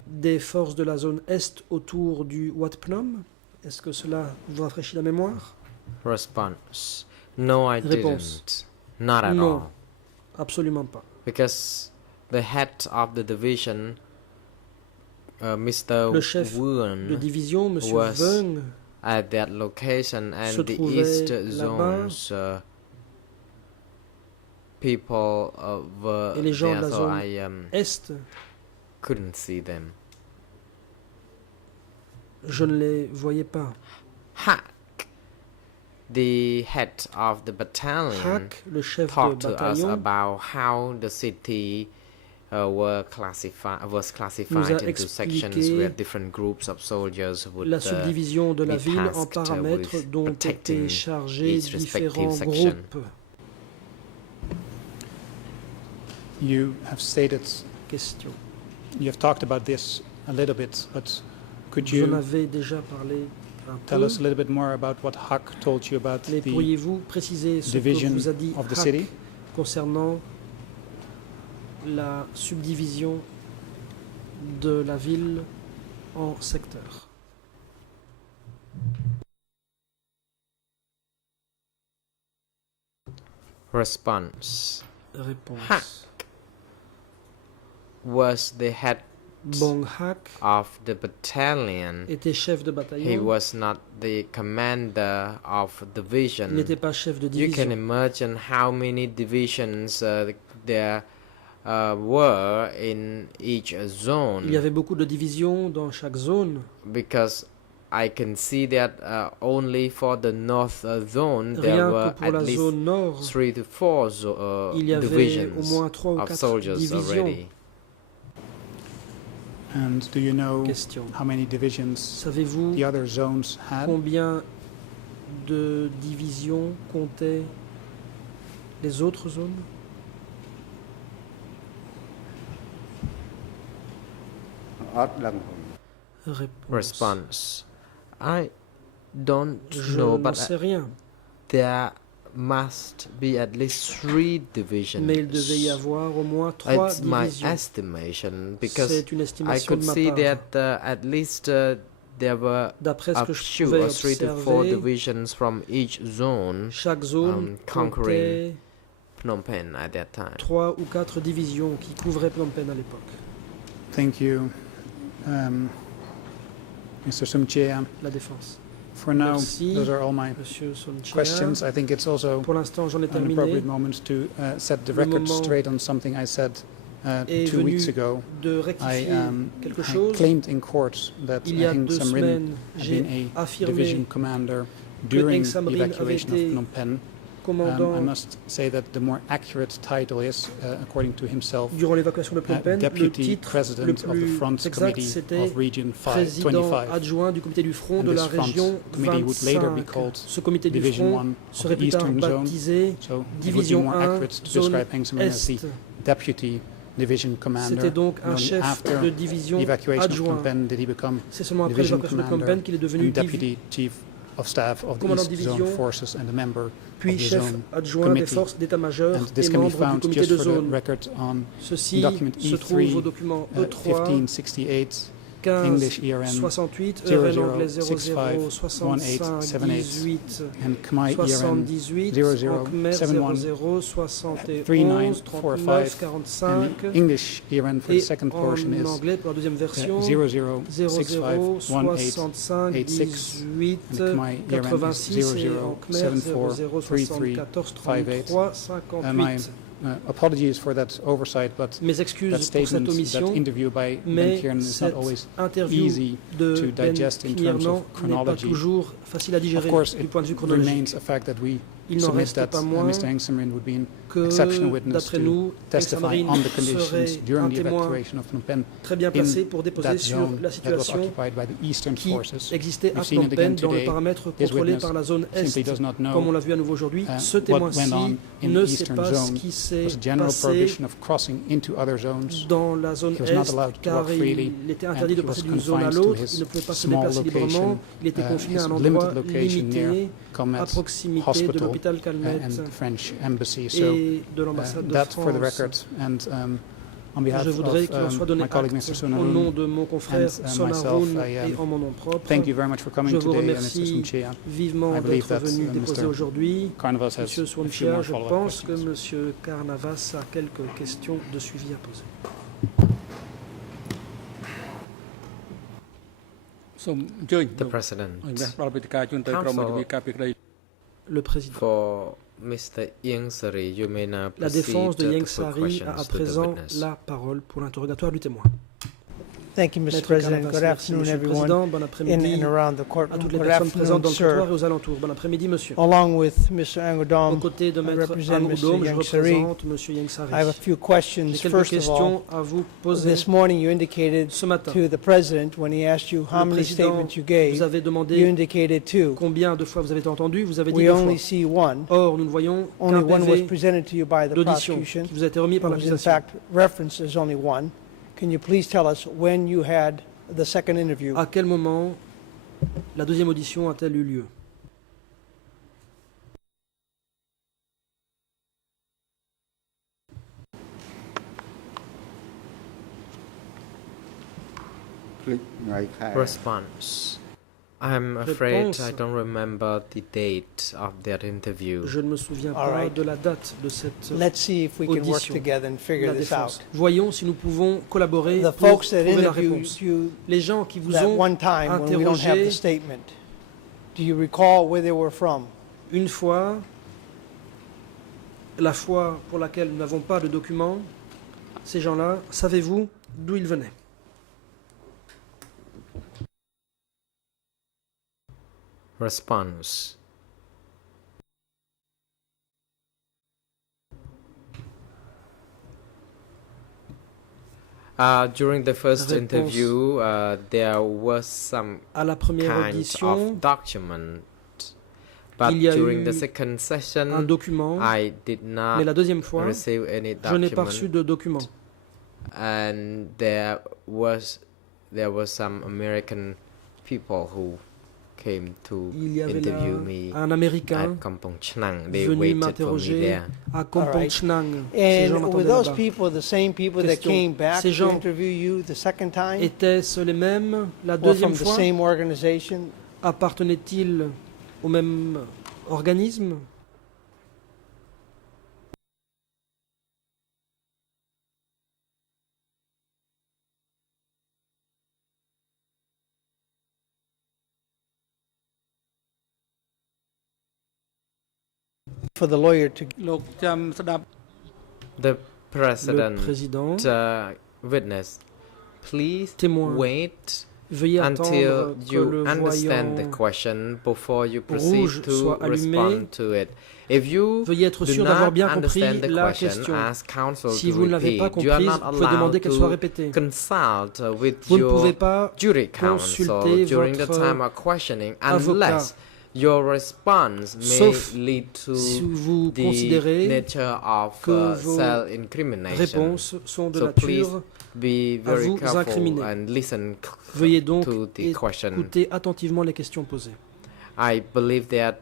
des forces de la zone Est autour du Wat Phnom? Est-ce que cela vous rafraîchit la mémoire? Response. No, I Réponse. didn't. Not at Non. all. Absolument pas. Because the head of the division Mr. Le chef de Wen division, M. was Weng, at that location, se and the trouvait east là-bas. zones people were Et les gens de there, la so zone I Est, couldn't see them. je ne les voyais pas. Hack, the head of the battalion, Hack, le chef de talked to us bataillon, about how the city was nous classified a into sections expliqué where different groups of soldiers would la subdivision de la be ville en tasked paramètres with dont protecting étaient chargés each respective différents section. groupes. You have stated, Question. you have talked about this a little bit, but could Vous en you avez déjà parlé un tell peu, us a little bit more about what Huck told you about mais the pourriez-vous préciser ce que division vous a dit of the Hack city? concernant la subdivision de la ville en secteurs? Response: Réponse. was the head Bong Hak of the battalion. était chef de He bataillon. was not the commander of Il division. n'était pas chef de You can division. imagine how many divisions there were in each Il y zone, avait beaucoup de divisions dans chaque zone. because I can see that only for the north zone there Rien were que pour at la least zone nord, 3 to 4 il y avait au divisions moins 3 ou of 4 soldiers divisions. already. And do you know Question. how many divisions Savez-vous the other zones had? combien de divisions comptaient les autres zones?អត់ដឹង Réponse. Response: I don't Je know, n'en but sais rien, there must be at least 3 divisions. mais il devait y avoir au moins 3 It's my divisions. estimation, because C'est une I estimation could de ma see part. that at least there were D'après ce up que je to pouvais 3 to 4 observer, divisions from each zone chaque zone conquering comptait Phnom Penh at that time. 3 ou 4 divisions qui couvraient Phnom Penh à l'époque. Thank you, Mr. Sumchea. La défense. For now, Merci. those are all my Monsieur Sonchia, questions. I think it's also pour l'instant j'en ai an appropriate terminé. moment to set the Le record moment straight on something I said est 2 weeks venu ago. de I, rectifier quelque I chose. claimed in court that Il y a Heng 2 Samrin semaines, had j'ai been a affirmé division commander que during Heng the Samrin avait evacuation of été Phnom Penh. I commandant must say that the more accurate title is, according to himself, durant l'évacuation de Phnom Penh. Le Deputy titre le President of the plus Front exact, Committee c'était of Region président 25. adjoint du comité du front And de this la front région committee would later be 25. called Ce comité du Division front 1 serait of the plus tard Eastern Zone. baptisé So it would be Division more 1, accurate to zone describe Heng Samrin as the Est. Deputy Division Commander. C'était donc un Only chef after de the division evacuation of Phnom adjoint. Penh did he become C'est seulement après Division l'évacuation de Phnom Commander Penh qu'il est devenu and Deputy Chief of Staff of the commandant East de Zone division, Forces and a member puis of the chef Zone adjoint des Committee. forces d'état-major And this et can be membre du found comité just de for the zone. record on Ceci document se trouve E3, au document E3 1568 English ERN 68, ERN anglais 00 65 00651878 18 and Khmer ERN 78, 00 en Khmer 71 00 71 3945 39 and 45 the English ERN for the et second en portion is anglais pour la deuxième version 00 00 65 65 86 18 and the Khmer ERN 86 is et en 00 Khmer 74 00 74 58. 33 My 58. apologies for that oversight, but Mes that excuses pour statement, cette that omission, interview by Ben mais Kiernan is not cette always interview easy de to Ben digest in terms Kiernan of n'est pas chronology. toujours facile à Of digérer course, du it point de vue chronologique. remains a fact that we Il n'en submit reste that pas moins Mr. Heng Samrin would be an que, exceptional witness d'après to nous, Heng testify Samrin on the conditions serait during un the témoin evacuation of Phnom Penh très bien placé pour in déposer that sur zone la that was situation occupied by the Eastern qui forces. existait à We've seen Phnom it again Penh dans le today. paramètre His contrôlé witness par la zone simply Est. does not know Comme on l'a vu à nouveau aujourd'hui, ce what went témoin-ci on in ne the sait Eastern pas ce zone. qui s'est Was a general passé prohibition of crossing into other zones. dans la zone He was not Est, allowed to car walk freely, il était and interdit de he was passer d'une zone à confined to l'autre, his il ne pouvait pas se small déplacer location, librement, il était confiné à his un limited endroit location near limité Comet à proximité de Hospital l'hôpital Calmette and the French embassy. So et de l'ambassade de that for the France. record, and on behalf Je voudrais of qu'il en soit donné my colleague acte Mr. au Sonaroun, nom de mon confrère and, Sonaroun myself, I, et en mon nom propre. thank you very much for coming Je vous today, Mr. remercie Sumchea. vivement I believe d'être that, venu déposer Mr. aujourd'hui. Carnavas has Monsieur a few Swanchia, more je follow-up pense que questions. Monsieur Carnavas a quelques questions de suivi à poser. សូមអញ្ជើញ The President. ឲ្យព្រះផ្ដល់វេទិកាជូនទៅក្រុមវិទ្យាការពីក្តី Le président. For Mr. Ieng Sari, you may now La proceed défense de to Ieng put Sari a questions à to the présent witness. la parole pour l'interrogatoire du témoin. Thank you, Mr. Maître President. Calavas, Good merci, afternoon, Monsieur le everyone Président. Bon in après-midi and around the à courtroom. toutes les Good personnes présentes dans afternoon, le trottoir et sir. aux alentours. Bon après-midi, monsieur. Along with Mr. Aux Angodong, côtés de I Maître represent Mr. Angoudom, je Ieng Sari. représente Monsieur Ieng Sari. I have a few J'ai questions. quelques First of all, questions à vous poser this morning you indicated ce matin. to the President, when he asked you how Le many Président statements you vous gave, avez you demandé indicated two. combien de fois vous avez été entendu. Vous avez dit We 2 only fois. see one. Or, nous ne voyons Only qu'un one was PV presented to you by the d'audition prosecution. qui vous a été remis par It was in l'accusation. fact referenced as only one. Can you please tell us when you had the second interview? À quel moment la deuxième audition a-t-elle eu lieu? Response. I'm afraid Réponse. I don't remember the date of that interview. Je ne me souviens All pas right. de la date de cette Let's see if we can work audition. together and figure la this défense. out. Voyons si nous pouvons collaborer The pour folks that trouver la interviewed réponse. you Les gens qui vous that ont one time when we don't have interrogé the statement, do you recall where they were from? une fois, la fois pour laquelle nous n'avons pas de document, ces gens-là, savez-vous d'où ils venaient? Response. During the first Réponse. interview, there was some À la première kind audition, of document, but il y a during eu the second un session, document, I did mais not la deuxième fois, receive any je n'ai pas reçu document, de document. and there was some American people who came to Il y avait interview là me un Américain at Kampong Chnang. They venu waited for me m'interroger there. à Kampong right. Chnang. Ces gens And were m'attendaient those là-bas. people the same people that Question. came back Ces to gens interview you the second time? Étaient-ce les mêmes la Or deuxième from the fois? same organization? Appartenaient-ils au même organisme? For the lawyer to លោកចាំស្ដាប់ The Le president, président, witness, please témoin, wait veuillez until attendre que you le understand the voyant question before you proceed rouge to soit allumé. respond to it. If you Veuillez être do sûr d'avoir not bien compris understand the la question, question. ask counsel Si to vous ne l'avez pas repeat. You are comprise, not vous pouvez demander allowed qu'elle soit to répétée. consult with Vous ne pouvez your pas jury counsel consulter during the votre time of questioning avocat. unless your response may Sauf lead to si vous the considérez nature of que vos self-incrimination. réponses sont de So please nature. be very vous careful incriminer. and listen Veuillez donc to the question. écouter attentivement les questions posées. I believe that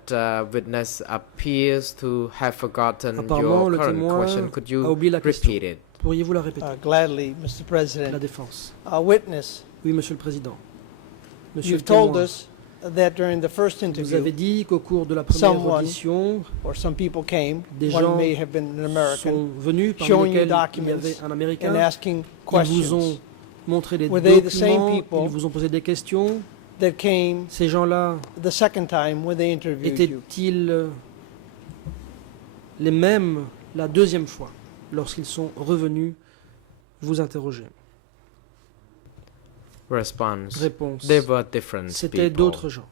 witness appears to have forgotten Apparemment, your le current témoin question. Could you a oublié la question. repeat it? Pourriez-vous la répéter? gladly, Mr. La President. défense. Witness, Oui, Monsieur le Président. Monsieur you've le témoin, told us that during the first vous avez interview, dit qu'au cours de la première Someone audition, or some people came, des one gens may have been an American, sont venus, parmi showing you lesquels il y documents avait un Américain. and asking Ils vous ont questions montré les Were they the same documents, people ils vous ont posé des questions. that came Ces gens-là the second time when they interviewed you. étaient-ils les mêmes la deuxième fois lorsqu'ils sont revenus vous interroger? Response. Réponse. They were different C'était people. d'autres gens.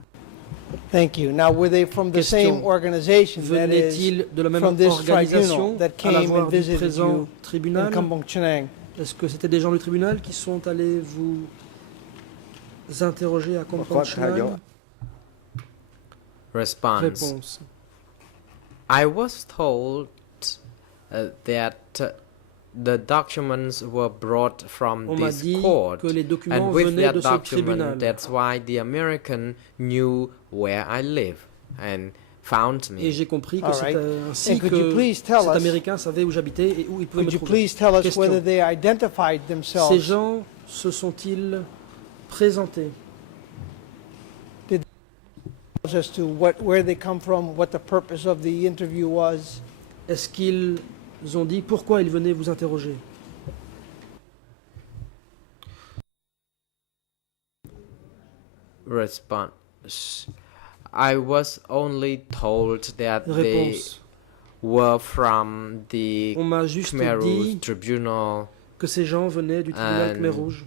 Thank you. Now, were they from the Question. same organization, that is, Venaient-ils de la même from this organisation tribunal that à came la and voir du visited présent you in tribunal? Kampong Chhnang? Est-ce que c'était des gens du tribunal qui sont allés vous interroger à Kampong Chhnang? Response. Réponse. I was told that the documents were brought from On m'a this dit court, que les documents and with venaient de that ce document, tribunal. that's why the American knew where I live and found Et me. j'ai compris que All c'est right. ainsi And could you que please tell cet us- Américain savait où j'habitais et où il pouvait me Could you trouver. please tell us Question. whether they identified Ces themselves gens se sont-ils présentés as to where they come from, what the purpose of the interview was? Est-ce qu'ils ont dit pourquoi ils venaient vous interroger? response. I was only told that they Réponse. were from the On m'a juste Khmer Rouge dit Tribunal. que ces gens venaient du tribunal Khmer And Rouge.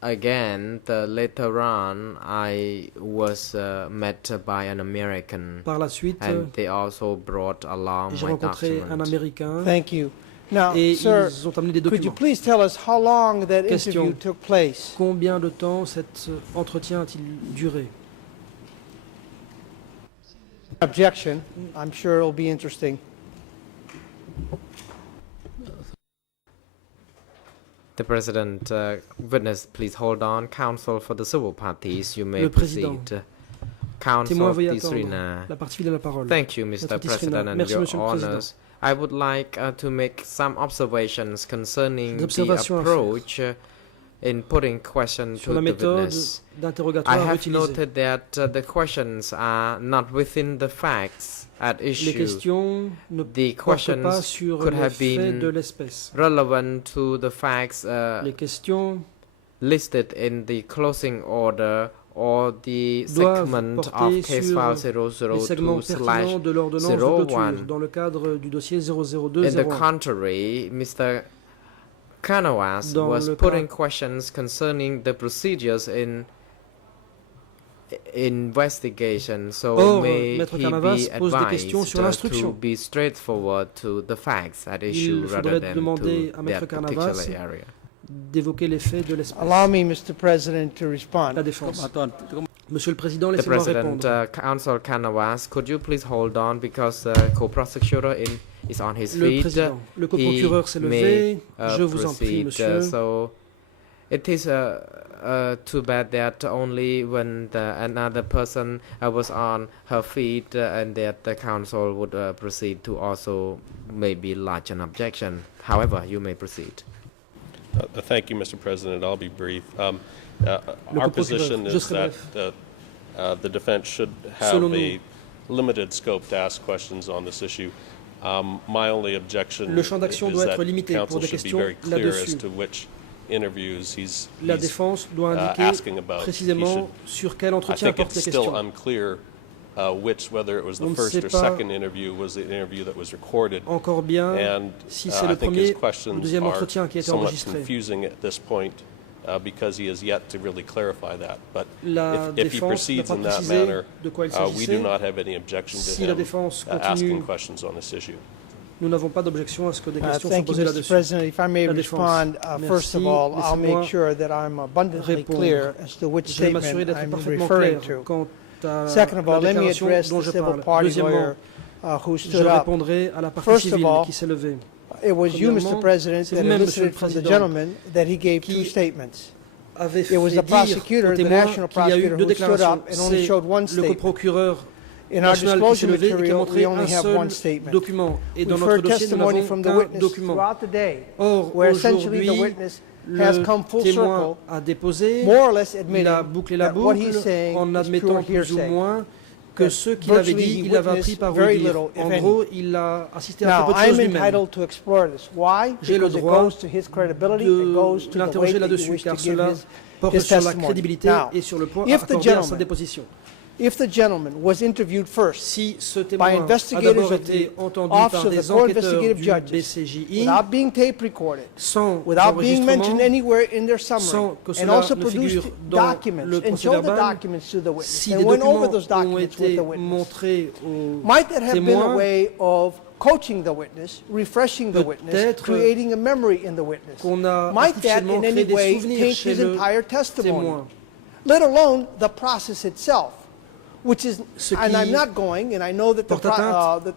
Later on, I was met by an American, Par la suite, and they also brought along j'ai my rencontré un document. Américain Thank you. Now, et sir, ils ont amené des could you documents. please tell us how long that Question. interview took place? Combien de temps cet entretien a-t-il duré? Objection. I'm sure it'll be interesting. The President, witness, please hold on. Counsel for the civil parties, you may Le président. proceed. Counsel Témoin, veuillez attendre. Tisrina. La partie fidèle à la parole. Thank you, Mr. Maître Tisrina. President, and Merci, your Monsieur le Président. honors. I would like to make some observations concerning Des the observations à faire. approach in putting questions Sur to la the méthode witness. I d'interrogatoire have utilisée. noted that the questions are not within the facts at Les issue, questions ne The portent pas questions sur could les have faits been de l'espèce. relevant to the facts Les questions listed in the closing order or the doivent segment of porter case sur file les segments pertinents de l'ordonnance de 002/01. clôture dans le cadre du dossier In the 00201. contrary, Mr. Kanawas Dans was le putting cas- questions concerning the procedures in investigation, so Or, may Maître he Canavas be pose des advised questions sur to l'instruction. be straightforward to the facts at issue Il rather faudrait than demander to à Maître that Canavas particular area. d'évoquer les faits de l'espèce. Allow me, Mr. President, to La respond. défense. Attends, Monsieur le Président, The laissez-moi President, répondre. Counsel Kanawas, could you please hold on because the co-prosecutor is on his Le feet. Président, le He coprocureur s'est may, levé. Je vous en prie, proceed, monsieur. so it is too bad that only when another person was on her feet and that the counsel would proceed to also maybe lodge an objection. However, you may proceed. Thank you, Mr. President. I'll be brief. Le Our coprocureur, position je is serai that bref. the defense should have Selon a limited scope to ask questions on this issue. My only objection Le champ d'action is doit that être limité pour counsel des should be questions very clear as là-dessus. to which interviews he's La défense doit indiquer asking about. He précisément should- sur quel I entretien think portent it's les still questions. unclear whether it was On the ne first sait or pas second interview was the interview that was recorded. Encore bien, And si c'est I le think premier his ou questions le deuxième are entretien qui a été somewhat enregistré. confusing at this point because he has yet to really clarify that. But La if he défense n'a proceeds pas in that précisé manner, de quoi il we do s'agissait. not have any objection to Si la him défense asking continue, questions on this issue. nous n'avons pas d'objection à ce que des questions soient Thank you, posées Mr. là-dessus. President. If I may La défense. respond, first of Merci. all, I'll Laissez-moi make sure that I'm abundantly répondre. clear as to which Je vais m'assurer statement d'être I'm parfaitement referring clair to. quant à Second of la all, let me déclaration address dont the je civil parle. party Deuxièmement, lawyer who je stood up. répondrai à la partie First of civile all, qui s'est levée. It was you, Mr. Premièrement, President, c'est that vous-même, Monsieur le elicited from the Président, gentleman that he gave two qui statements. Avait It was fait the dire prosecutor, aux the témoins national qu'il y a eu prosecutor, deux who stood déclarations. up and only C'est showed one le statement. coprocureur In our national qui s'est disclosure levé et qui a material, montré we un only have one seul statement. document. Et dans We've notre heard dossier, nous testimony n'avons from the qu'un witness document. throughout the day, Or, where essentially the aujourd'hui, witness has le come full témoin circle, a déposé, more or less il admitting a bouclé la that what boucle he's saying en is admettant pure plus ou hearsay. moins que That ce qu'il avait virtually dit, he il avait appris witnessed par very ouï-dire. little, if En any. gros, il a assisté à très Now, peu de choses I'm lui-même. entitled to explore this. Why? J'ai le Because it droit goes to his credibility, it goes to de the weight l'interroger that you là-dessus, wish to car give cela his porte sur la testimony. crédibilité Now, et sur le poids if the accordé à sa gentleman- déposition. If the gentleman was interviewed first Si ce by témoin a investigators d'abord of été the entendu Office par of des the Court enquêteurs Investigative du Judges, BCJI, without being tape recorded, sans without being enregistrement, mentioned anywhere in their sans summary, que and cela also ne produced figure dans documents le and procès showed the verbal, documents to the witness si and des went over documents those ont documents with été the witness. montrés au Might that have been a témoin, way of coaching the witness, refreshing the witness, peut-être creating a memory in the witness? qu'on a Might that artificiellement in créé any des way souvenirs taint chez his le entire testimony? témoin. Let alone the process itself, which is, Ce and qui I'm not going, and I know that porte atteinte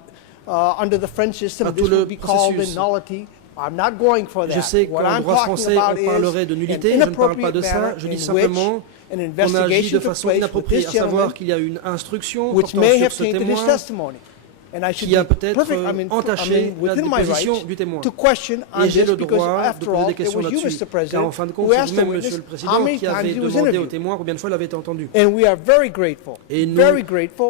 under the French system, à this tout le would be called processus. a nullity. I'm not going for that. Je sais What qu'en I'm droit talking français, about on parlerait de is nullité, an je ne parle pas inappropriate de ça, manner je in dis which simplement an qu'on agit investigation de took façon place with inappropriée, this à savoir gentleman, qu'il y a eu une instruction which portant may sur have ce tainted his témoin testimony. And I should qui a be peut-être perfect, entaché la within my déposition rights du témoin. to question on Et j'ai this le because droit de after poser all, des it questions was you, là-dessus. Mr. Car President, en fin de who compte, c'est asked the vous-même, Monsieur witness le how Président, many qui times avez he was demandé au interviewed. témoin combien de fois il avait été entendu. And we are very grateful Et nous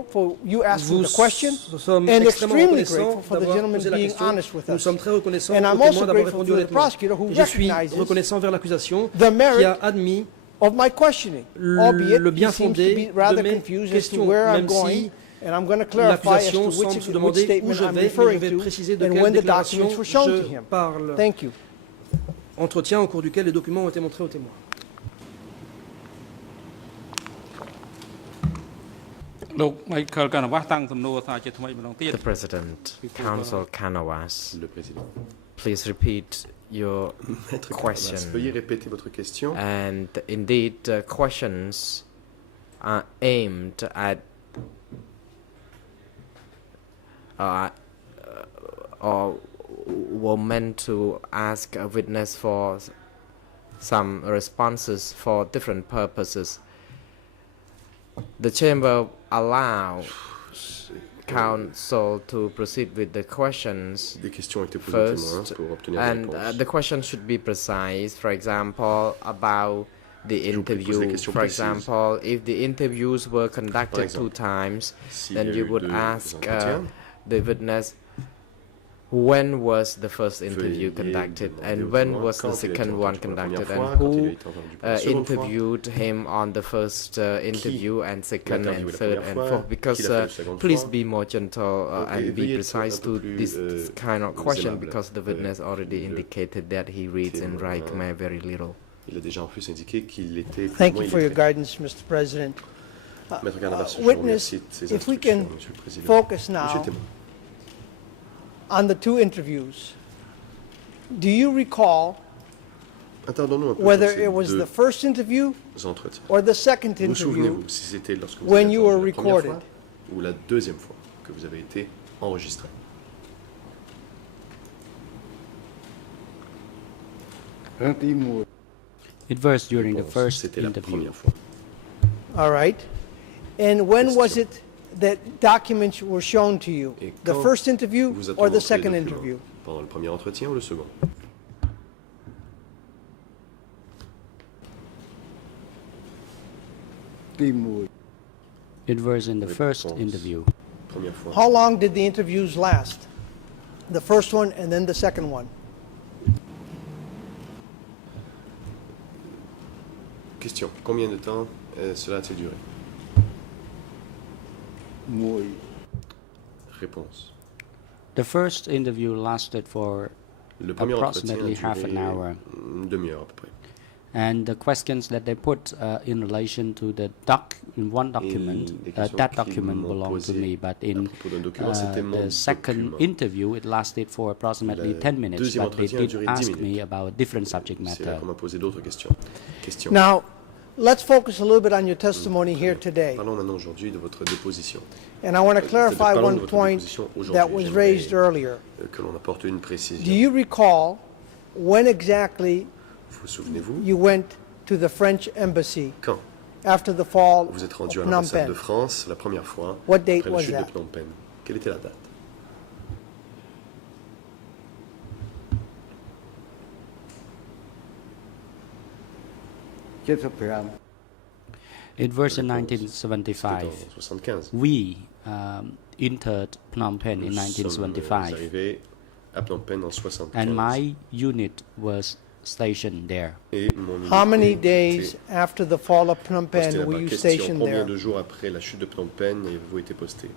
for you asking the question, sommes and extrêmement extremely reconnaissants grateful for the d'avoir gentleman posé la being question. honest with Nous us. sommes très reconnaissants And au I'm témoin also d'avoir grateful répondu to the honnêtement. prosecutor who Et je suis recognizes reconnaissant envers l'accusation the qui merit a admis of my questioning, albeit le he bien seems to fondé be rather de mes confused as to questions, where I'm même going, si and I'm going to clarify as to l'accusation semble se which demander où statement je I'm vais, mais je referring vais to préciser de and quelle when the déclaration documents were shown to je him. parle. Thank you. Entretien au cours duquel les documents ont été montrés aux témoins.លោក Michael Kanawas តាំងសំណួរថាជាថ្មីម្ដងទៀត The President, Counsel Kanawaz, Le Président. please repeat your Maître question. Kanawaz, veuillez répéter votre question. And indeed, questions are aimed at or were meant to ask a witness for some responses for different purposes. The chamber allow counsel to proceed with the questions Des questions ont été posées aux témoins first, pour obtenir des and réponses. the question should be precise. For example, about the Je vous prie de poser des interview. questions For précises. example, if the interviews were conducted exemple, 2 times, S'il then y a you eu would 2 ask entretiens, the witness when was the first interview veuillez conducted demander and au when témoin was the quand il a été second entendu one pour la première conducted fois, and quand il a who été entendu pour la seconde fois, interviewed him on the first interview and second and interviewé la third première and fois, fourth, because qui l'a fait la seconde please fois. be more gentle and be veuillez être precise un to peu plus, this kind of question, aimable. because the witness already Le indicated that he reads and témoin. writes Khmer very little. Il a déjà en plus indiqué qu'il était plus Thank ou moins you for your illettré. guidance, Mr. President. Maître Kanawaz, je vous Witness, remercie de ces if we instructions, can Monsieur le Président. focus Monsieur now le témoin, on the 2 interviews. Do you recall attendons-nous un peu whether sur ces it was 2 the first interview entretiens. or the second Vous interview souvenez-vous si c'était lorsque vous when avez you were entendu la première recorded? fois ou la deuxième fois que vous avez été enregistré? It was during the Réponse, first c'était la interview. première fois. All right. And when was Question. it that documents were shown to you? Et The quand first interview Vous or the montré les second documents? interview? Pendant le premier entretien ou le second? It was in the first Réponse. interview. Première fois. How long did the interviews last? The first one and then the second one? Question. Combien de temps cela a-t-il duré? Réponse. The first interview lasted for Le premier entretien a approximately half an duré hour. une demi-heure à peu près. And the questions that they put in relation to the in one document, les questions that qu'ils document m'ont belonged to posées me, but à in propos d'un document, c'était mon the second document. interview, it lasted for approximately Le 10 minutes, deuxième but they entretien a did duré 10 ask me minutes. about a different subject C'est là matter. qu'on m'a posé d'autres questions. Question. Now, let's focus a little bit on your testimony here today. Parlons maintenant aujourd'hui de votre déposition. And I want to clarify Parlons de one votre point déposition aujourd'hui. that was J'aimerais, raised earlier. Que l'on apporte une Do précision. you recall when exactly Vous souvenez-vous you went to the French embassy quand after the fall vous êtes of rendu à Phnom l'ambassade Penh? de France la première fois What date après la was chute de that? Phnom Penh? Quelle était la date? It was in Réponse. 1975. C'était en 1975. We entered Phnom Penh in Nous sommes 1975, arrivés à Phnom Penh en 75. and my unit was stationed there. Et mon How many unité days était after the fall of Phnom postée Penh were là-bas. you Question, stationed combien there? de jours après la chute de Phnom Penh avez-vous été posté?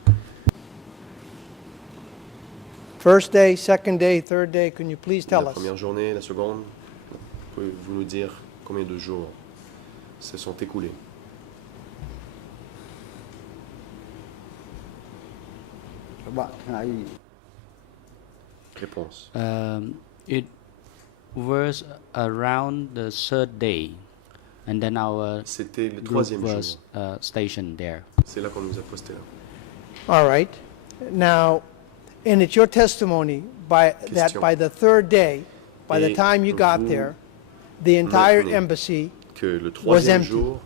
First day, second day, third day, can you please tell La us? première journée, la seconde? Pouvez-vous nous dire combien de jours se sont écoulés? Réponse. It was around the third day, and then our C'était le group troisième was jour. stationed there. C'est là qu'on nous a posté là. All right. Now, and it's your testimony that Question. by the third day, by the Et time you got vous there, the entire maintenez embassy, Que le troisième empty. jour,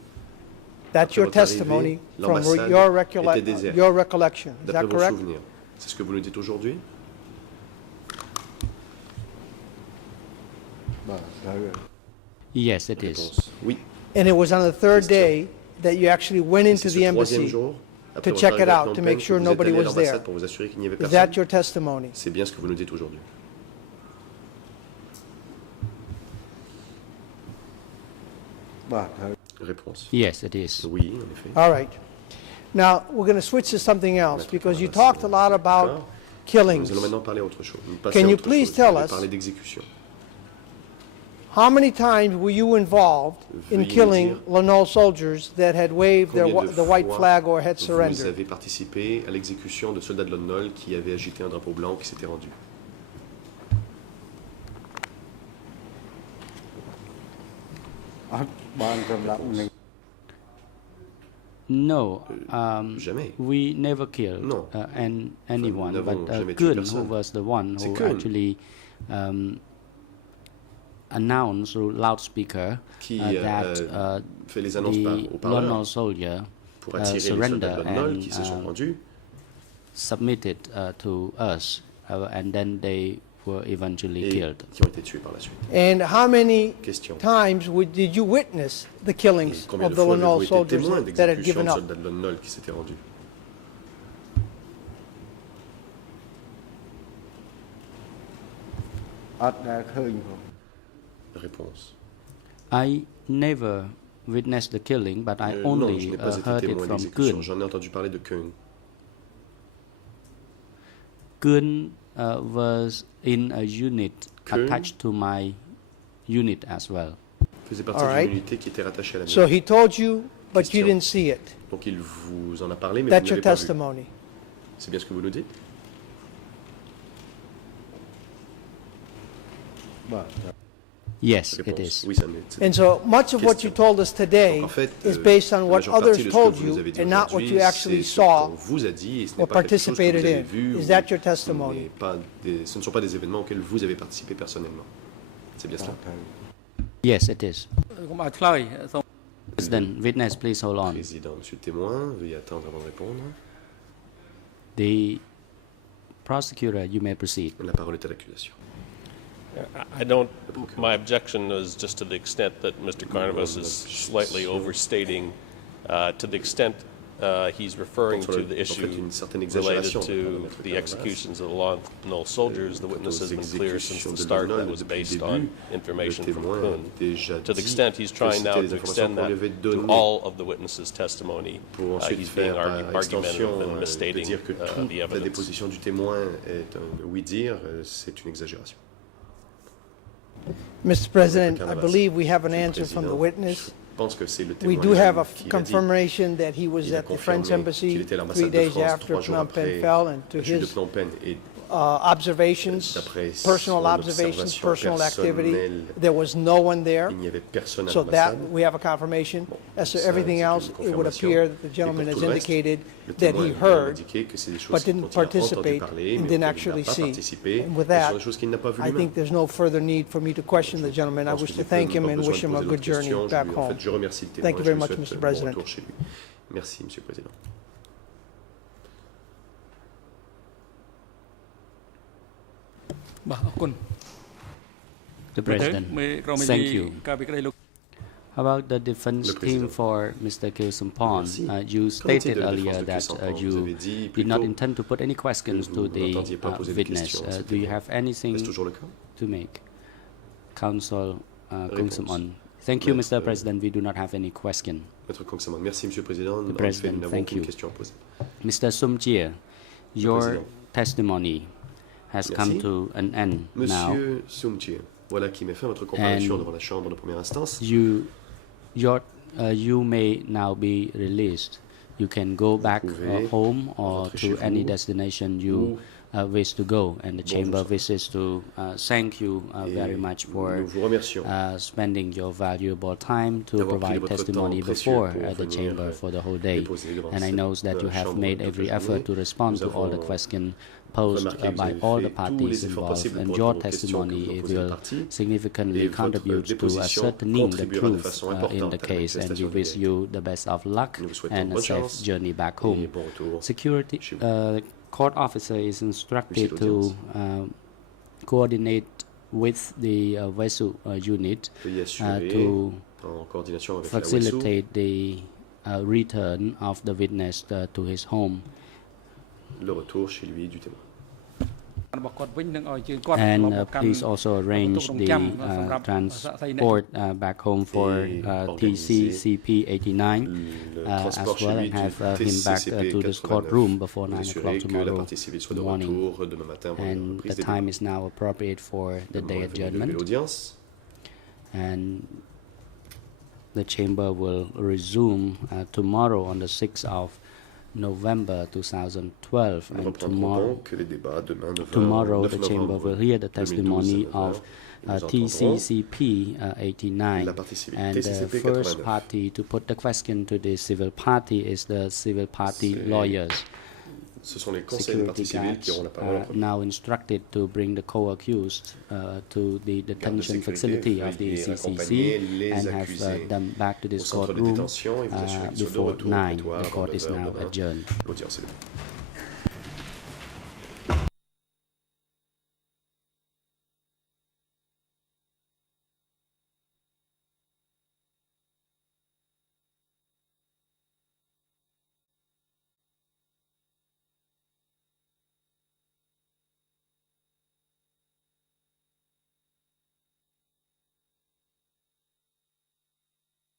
that's your votre arrivée, testimony from l'ambassade your, était déserte. your recollection. Is d'après that vos correct? souvenirs, c'est ce que vous nous dites aujourd'hui? Yes, it is. Réponse. Oui. And it was on the third Question. day that you actually went Et into c'est the ce troisième embassy. jour, après to votre check arrivée it à out, Phnom to Penh, make que sure vous êtes nobody allé à was there. l'ambassade pour vous assurer qu'il n'y avait Is personne. that your testimony? C'est bien ce que vous nous dites aujourd'hui. Réponse. Yes, it is. Oui, en effet. All right. Now, we're going to switch to something else because you talked a lot about D'accord. killings. Nous allons maintenant parler autre chose. Nous passer Can à you autre please chose. tell Je vais us- parler d'exécution. How many times were you involved in Veuillez killing dire Lenol soldiers that had waved Combien de the white fois flag or had Vous surrendered? avez participé à l'exécution de soldats de Lon Nol qui avaient agité un drapeau blanc qui s'était rendu.អត់បានសម្រាប់នឹង No, Jamais. we never killed Non. anyone, nous but n'avons jamais tué Kun, who personne. was the one C'est who Kun. actually announced through loudspeaker Qui that fait les annonces par the haut-parleur Lonol soldier pour attirer les soldats surrender de Lon Nol and qui se sont rendus. submitted to us, and then they were eventually Et killed. qui ont été tués par la suite. And how many Question. times did you witness the Et killings combien of de the fois Lenol avez-vous été soldiers témoin that had d'exécution given de up? soldats de Lon Nol qui s'étaient rendus?អត់ដែលឃើញផង Réponse. I never witnessed the killing, but I Non, je only n'ai pas été heard it témoin from d'exécution. Kun. J'en ai entendu parler de Keung. Kun was in a unit Kun attached to my unit as well. Faisait partie All right. d'une unité qui était rattachée à la So mienne. he told you, but you Question. didn't see it. Donc il vous en a parlé, mais That's vous your ne l'avez pas vu. testimony. C'est bien ce que vous nous dites? បាទ Yes, it Réponse. is. Oui, ça m'est. And so much of what you Question. told us today Donc, en fait, is based on la what majeure partie others de ce que told vous you nous avez dit and not what aujourd'hui, you actually c'est ce qu'on saw vous a dit et ce n'est or pas quelque chose que vous participated avez in. vu Is ou that your ce testimony? n'est pas ce ne sont pas des événements auxquels vous avez participé personnellement. C'est bien cela. Yes, it is. កុំឲ្យឆ្លើយសូម President, witness, please hold on. Président, monsieur le témoin, veuillez attendre avant de répondre. The prosecutor, you may proceed. La parole est à l'accusation. I don't, my objection is just to the extent that Mr. Carnivus is slightly overstating, to the extent he's referring to the issue related to the executions of the Lon soldiers. The witness has been clear since the start that was based on information from Kuhn. To the extent he's trying now to extend that to all of the witnesses' testimony, Pour ensuite he's being faire par extension argumentative and de misstating dire que the toute la evidence. déposition du témoin est un oui-dire, c'est une exagération. Mr. President, I Canavas. believe we have an Monsieur le answer from the Président, witness. Je pense que c'est le We témoin do have a qui l'a dit. confirmation that he was Il a at the French confirmé embassy qu'il était à 3 l'ambassade de days France after 3 jours Phnom Penh après fell, and to la chute de his Phnom Penh et observations, d'après personal son observations, observation personal activity, personnelle, there was no one there. il n'y avait personne à So that, l'ambassade. we have a confirmation. As to ça, everything c'est else, une it would confirmation. appear that the Et gentleman pour has tout le reste, indicated Le that témoin he a heard, indiqué que c'est des choses but dont didn't il a entendu participate parler, and mais didn't auxquelles il actually n'a pas see. participé. And with Ce sont that, des choses qu'il n'a pas vues I lui-même. think there's no further need for me to question the gentleman. I Je pense wish qu'il to n'y a thank pas him and besoin wish de him poser a d'autres good journey questions. back En fait, home. je remercie le témoin. Thank you Je very lui much, souhaite Mr. un bon President. retour chez lui. Merci, Monsieur le Président. បាទអរគុណ The President. មេក្រុមមេ Thank ធាវី you. ការពីក្តីលោក How about the defense Le team Président. for Mr. Kil Sumpon? Merci. You Qu'en est-il stated de la earlier défense de that Kil Sumpon? Vous you avez dit did plus not tôt intend to put any questions que to vous the n'entendiez pas poser de witness. questions à ce Do you témoin. have anything Est-ce toujours le cas? to make? Counsel Kung Réponse. Sumon. Thank you, Maître, Mr. President. We do not have any question. Maître Kongsaman. Merci, Monsieur le Président. En effet, President, nous n'avons thank aucune you. question à poser. Mr. Sumjie, your Président. testimony has come Merci. to an end now. Monsieur Soumtje, voilà qui met fin à votre comparution And devant la Chambre de première instance. You may now be released. You can go back pouvez home or rentrer to chez any vous destination you wish to go. And the Bon chamber vous wishes to thank you Et very much for nous vous remercions spending your valuable time to d'avoir pris provide votre testimony temps précieux before pour the venir, chamber for the whole day. déposer devant And I cette, know that you have chambre made toute every la effort to journée. respond Nous to all the avons questions posed remarqué que vous by avez all fait the tous parties les efforts involved, possibles and pour your répondre aux questions que testimony vous it posez aux will parties. significantly Et votre contribute to déposition ascertaining the contribuera de truth façon in importante the à la case, and we manifestation wish de you the best of luck Nous vous souhaitons and a bonne safe chance journey back et home. bon retour Security chez vous. court officer is instructed Monsieur to l'audience. coordinate with the vessel unit Veuillez assurer, to en coordination avec la WESU, facilitate the return of the witness to his home. le retour chez lui du témoin. របស់គាត់វិញនឹងឲ្យជើងគាត់ And មកកាន់ please also arrange the សម្រាប់ transport back home for TCCP 89 le as transport chez well lui and du have him back TCCP to this 89 courtroom before pour 9 assurer o'clock que la tomorrow partie civile soit de morning. retour demain matin pour la And reprise the des time débats. is now appropriate for the day Le moment est venu de lever adjournment. l'audience. And the chamber will resume tomorrow on the 6th of November 2012. Nous And reprendrons donc les débats demain 9 tomorrow the novembre chamber will hear the 2012 testimony à 9 of heures. Nous entendrons TCCP 89. la partie civile. And the TCCP first 89. party to put the question to the civil party is the civil party C'est- lawyers. Ce sont les conseils des Security parties civiles qui guards auront la parole en are premier. now instructed to bring the co-accused to the detention sécurité, facility of the veuillez CCC accompagner les and have accusés them back to au this centre de courtroom détention et vous assurer qu'ils soient de before retour au 9. prétoire The court avant is 9 heures now demain. adjourned. L'audience est levée.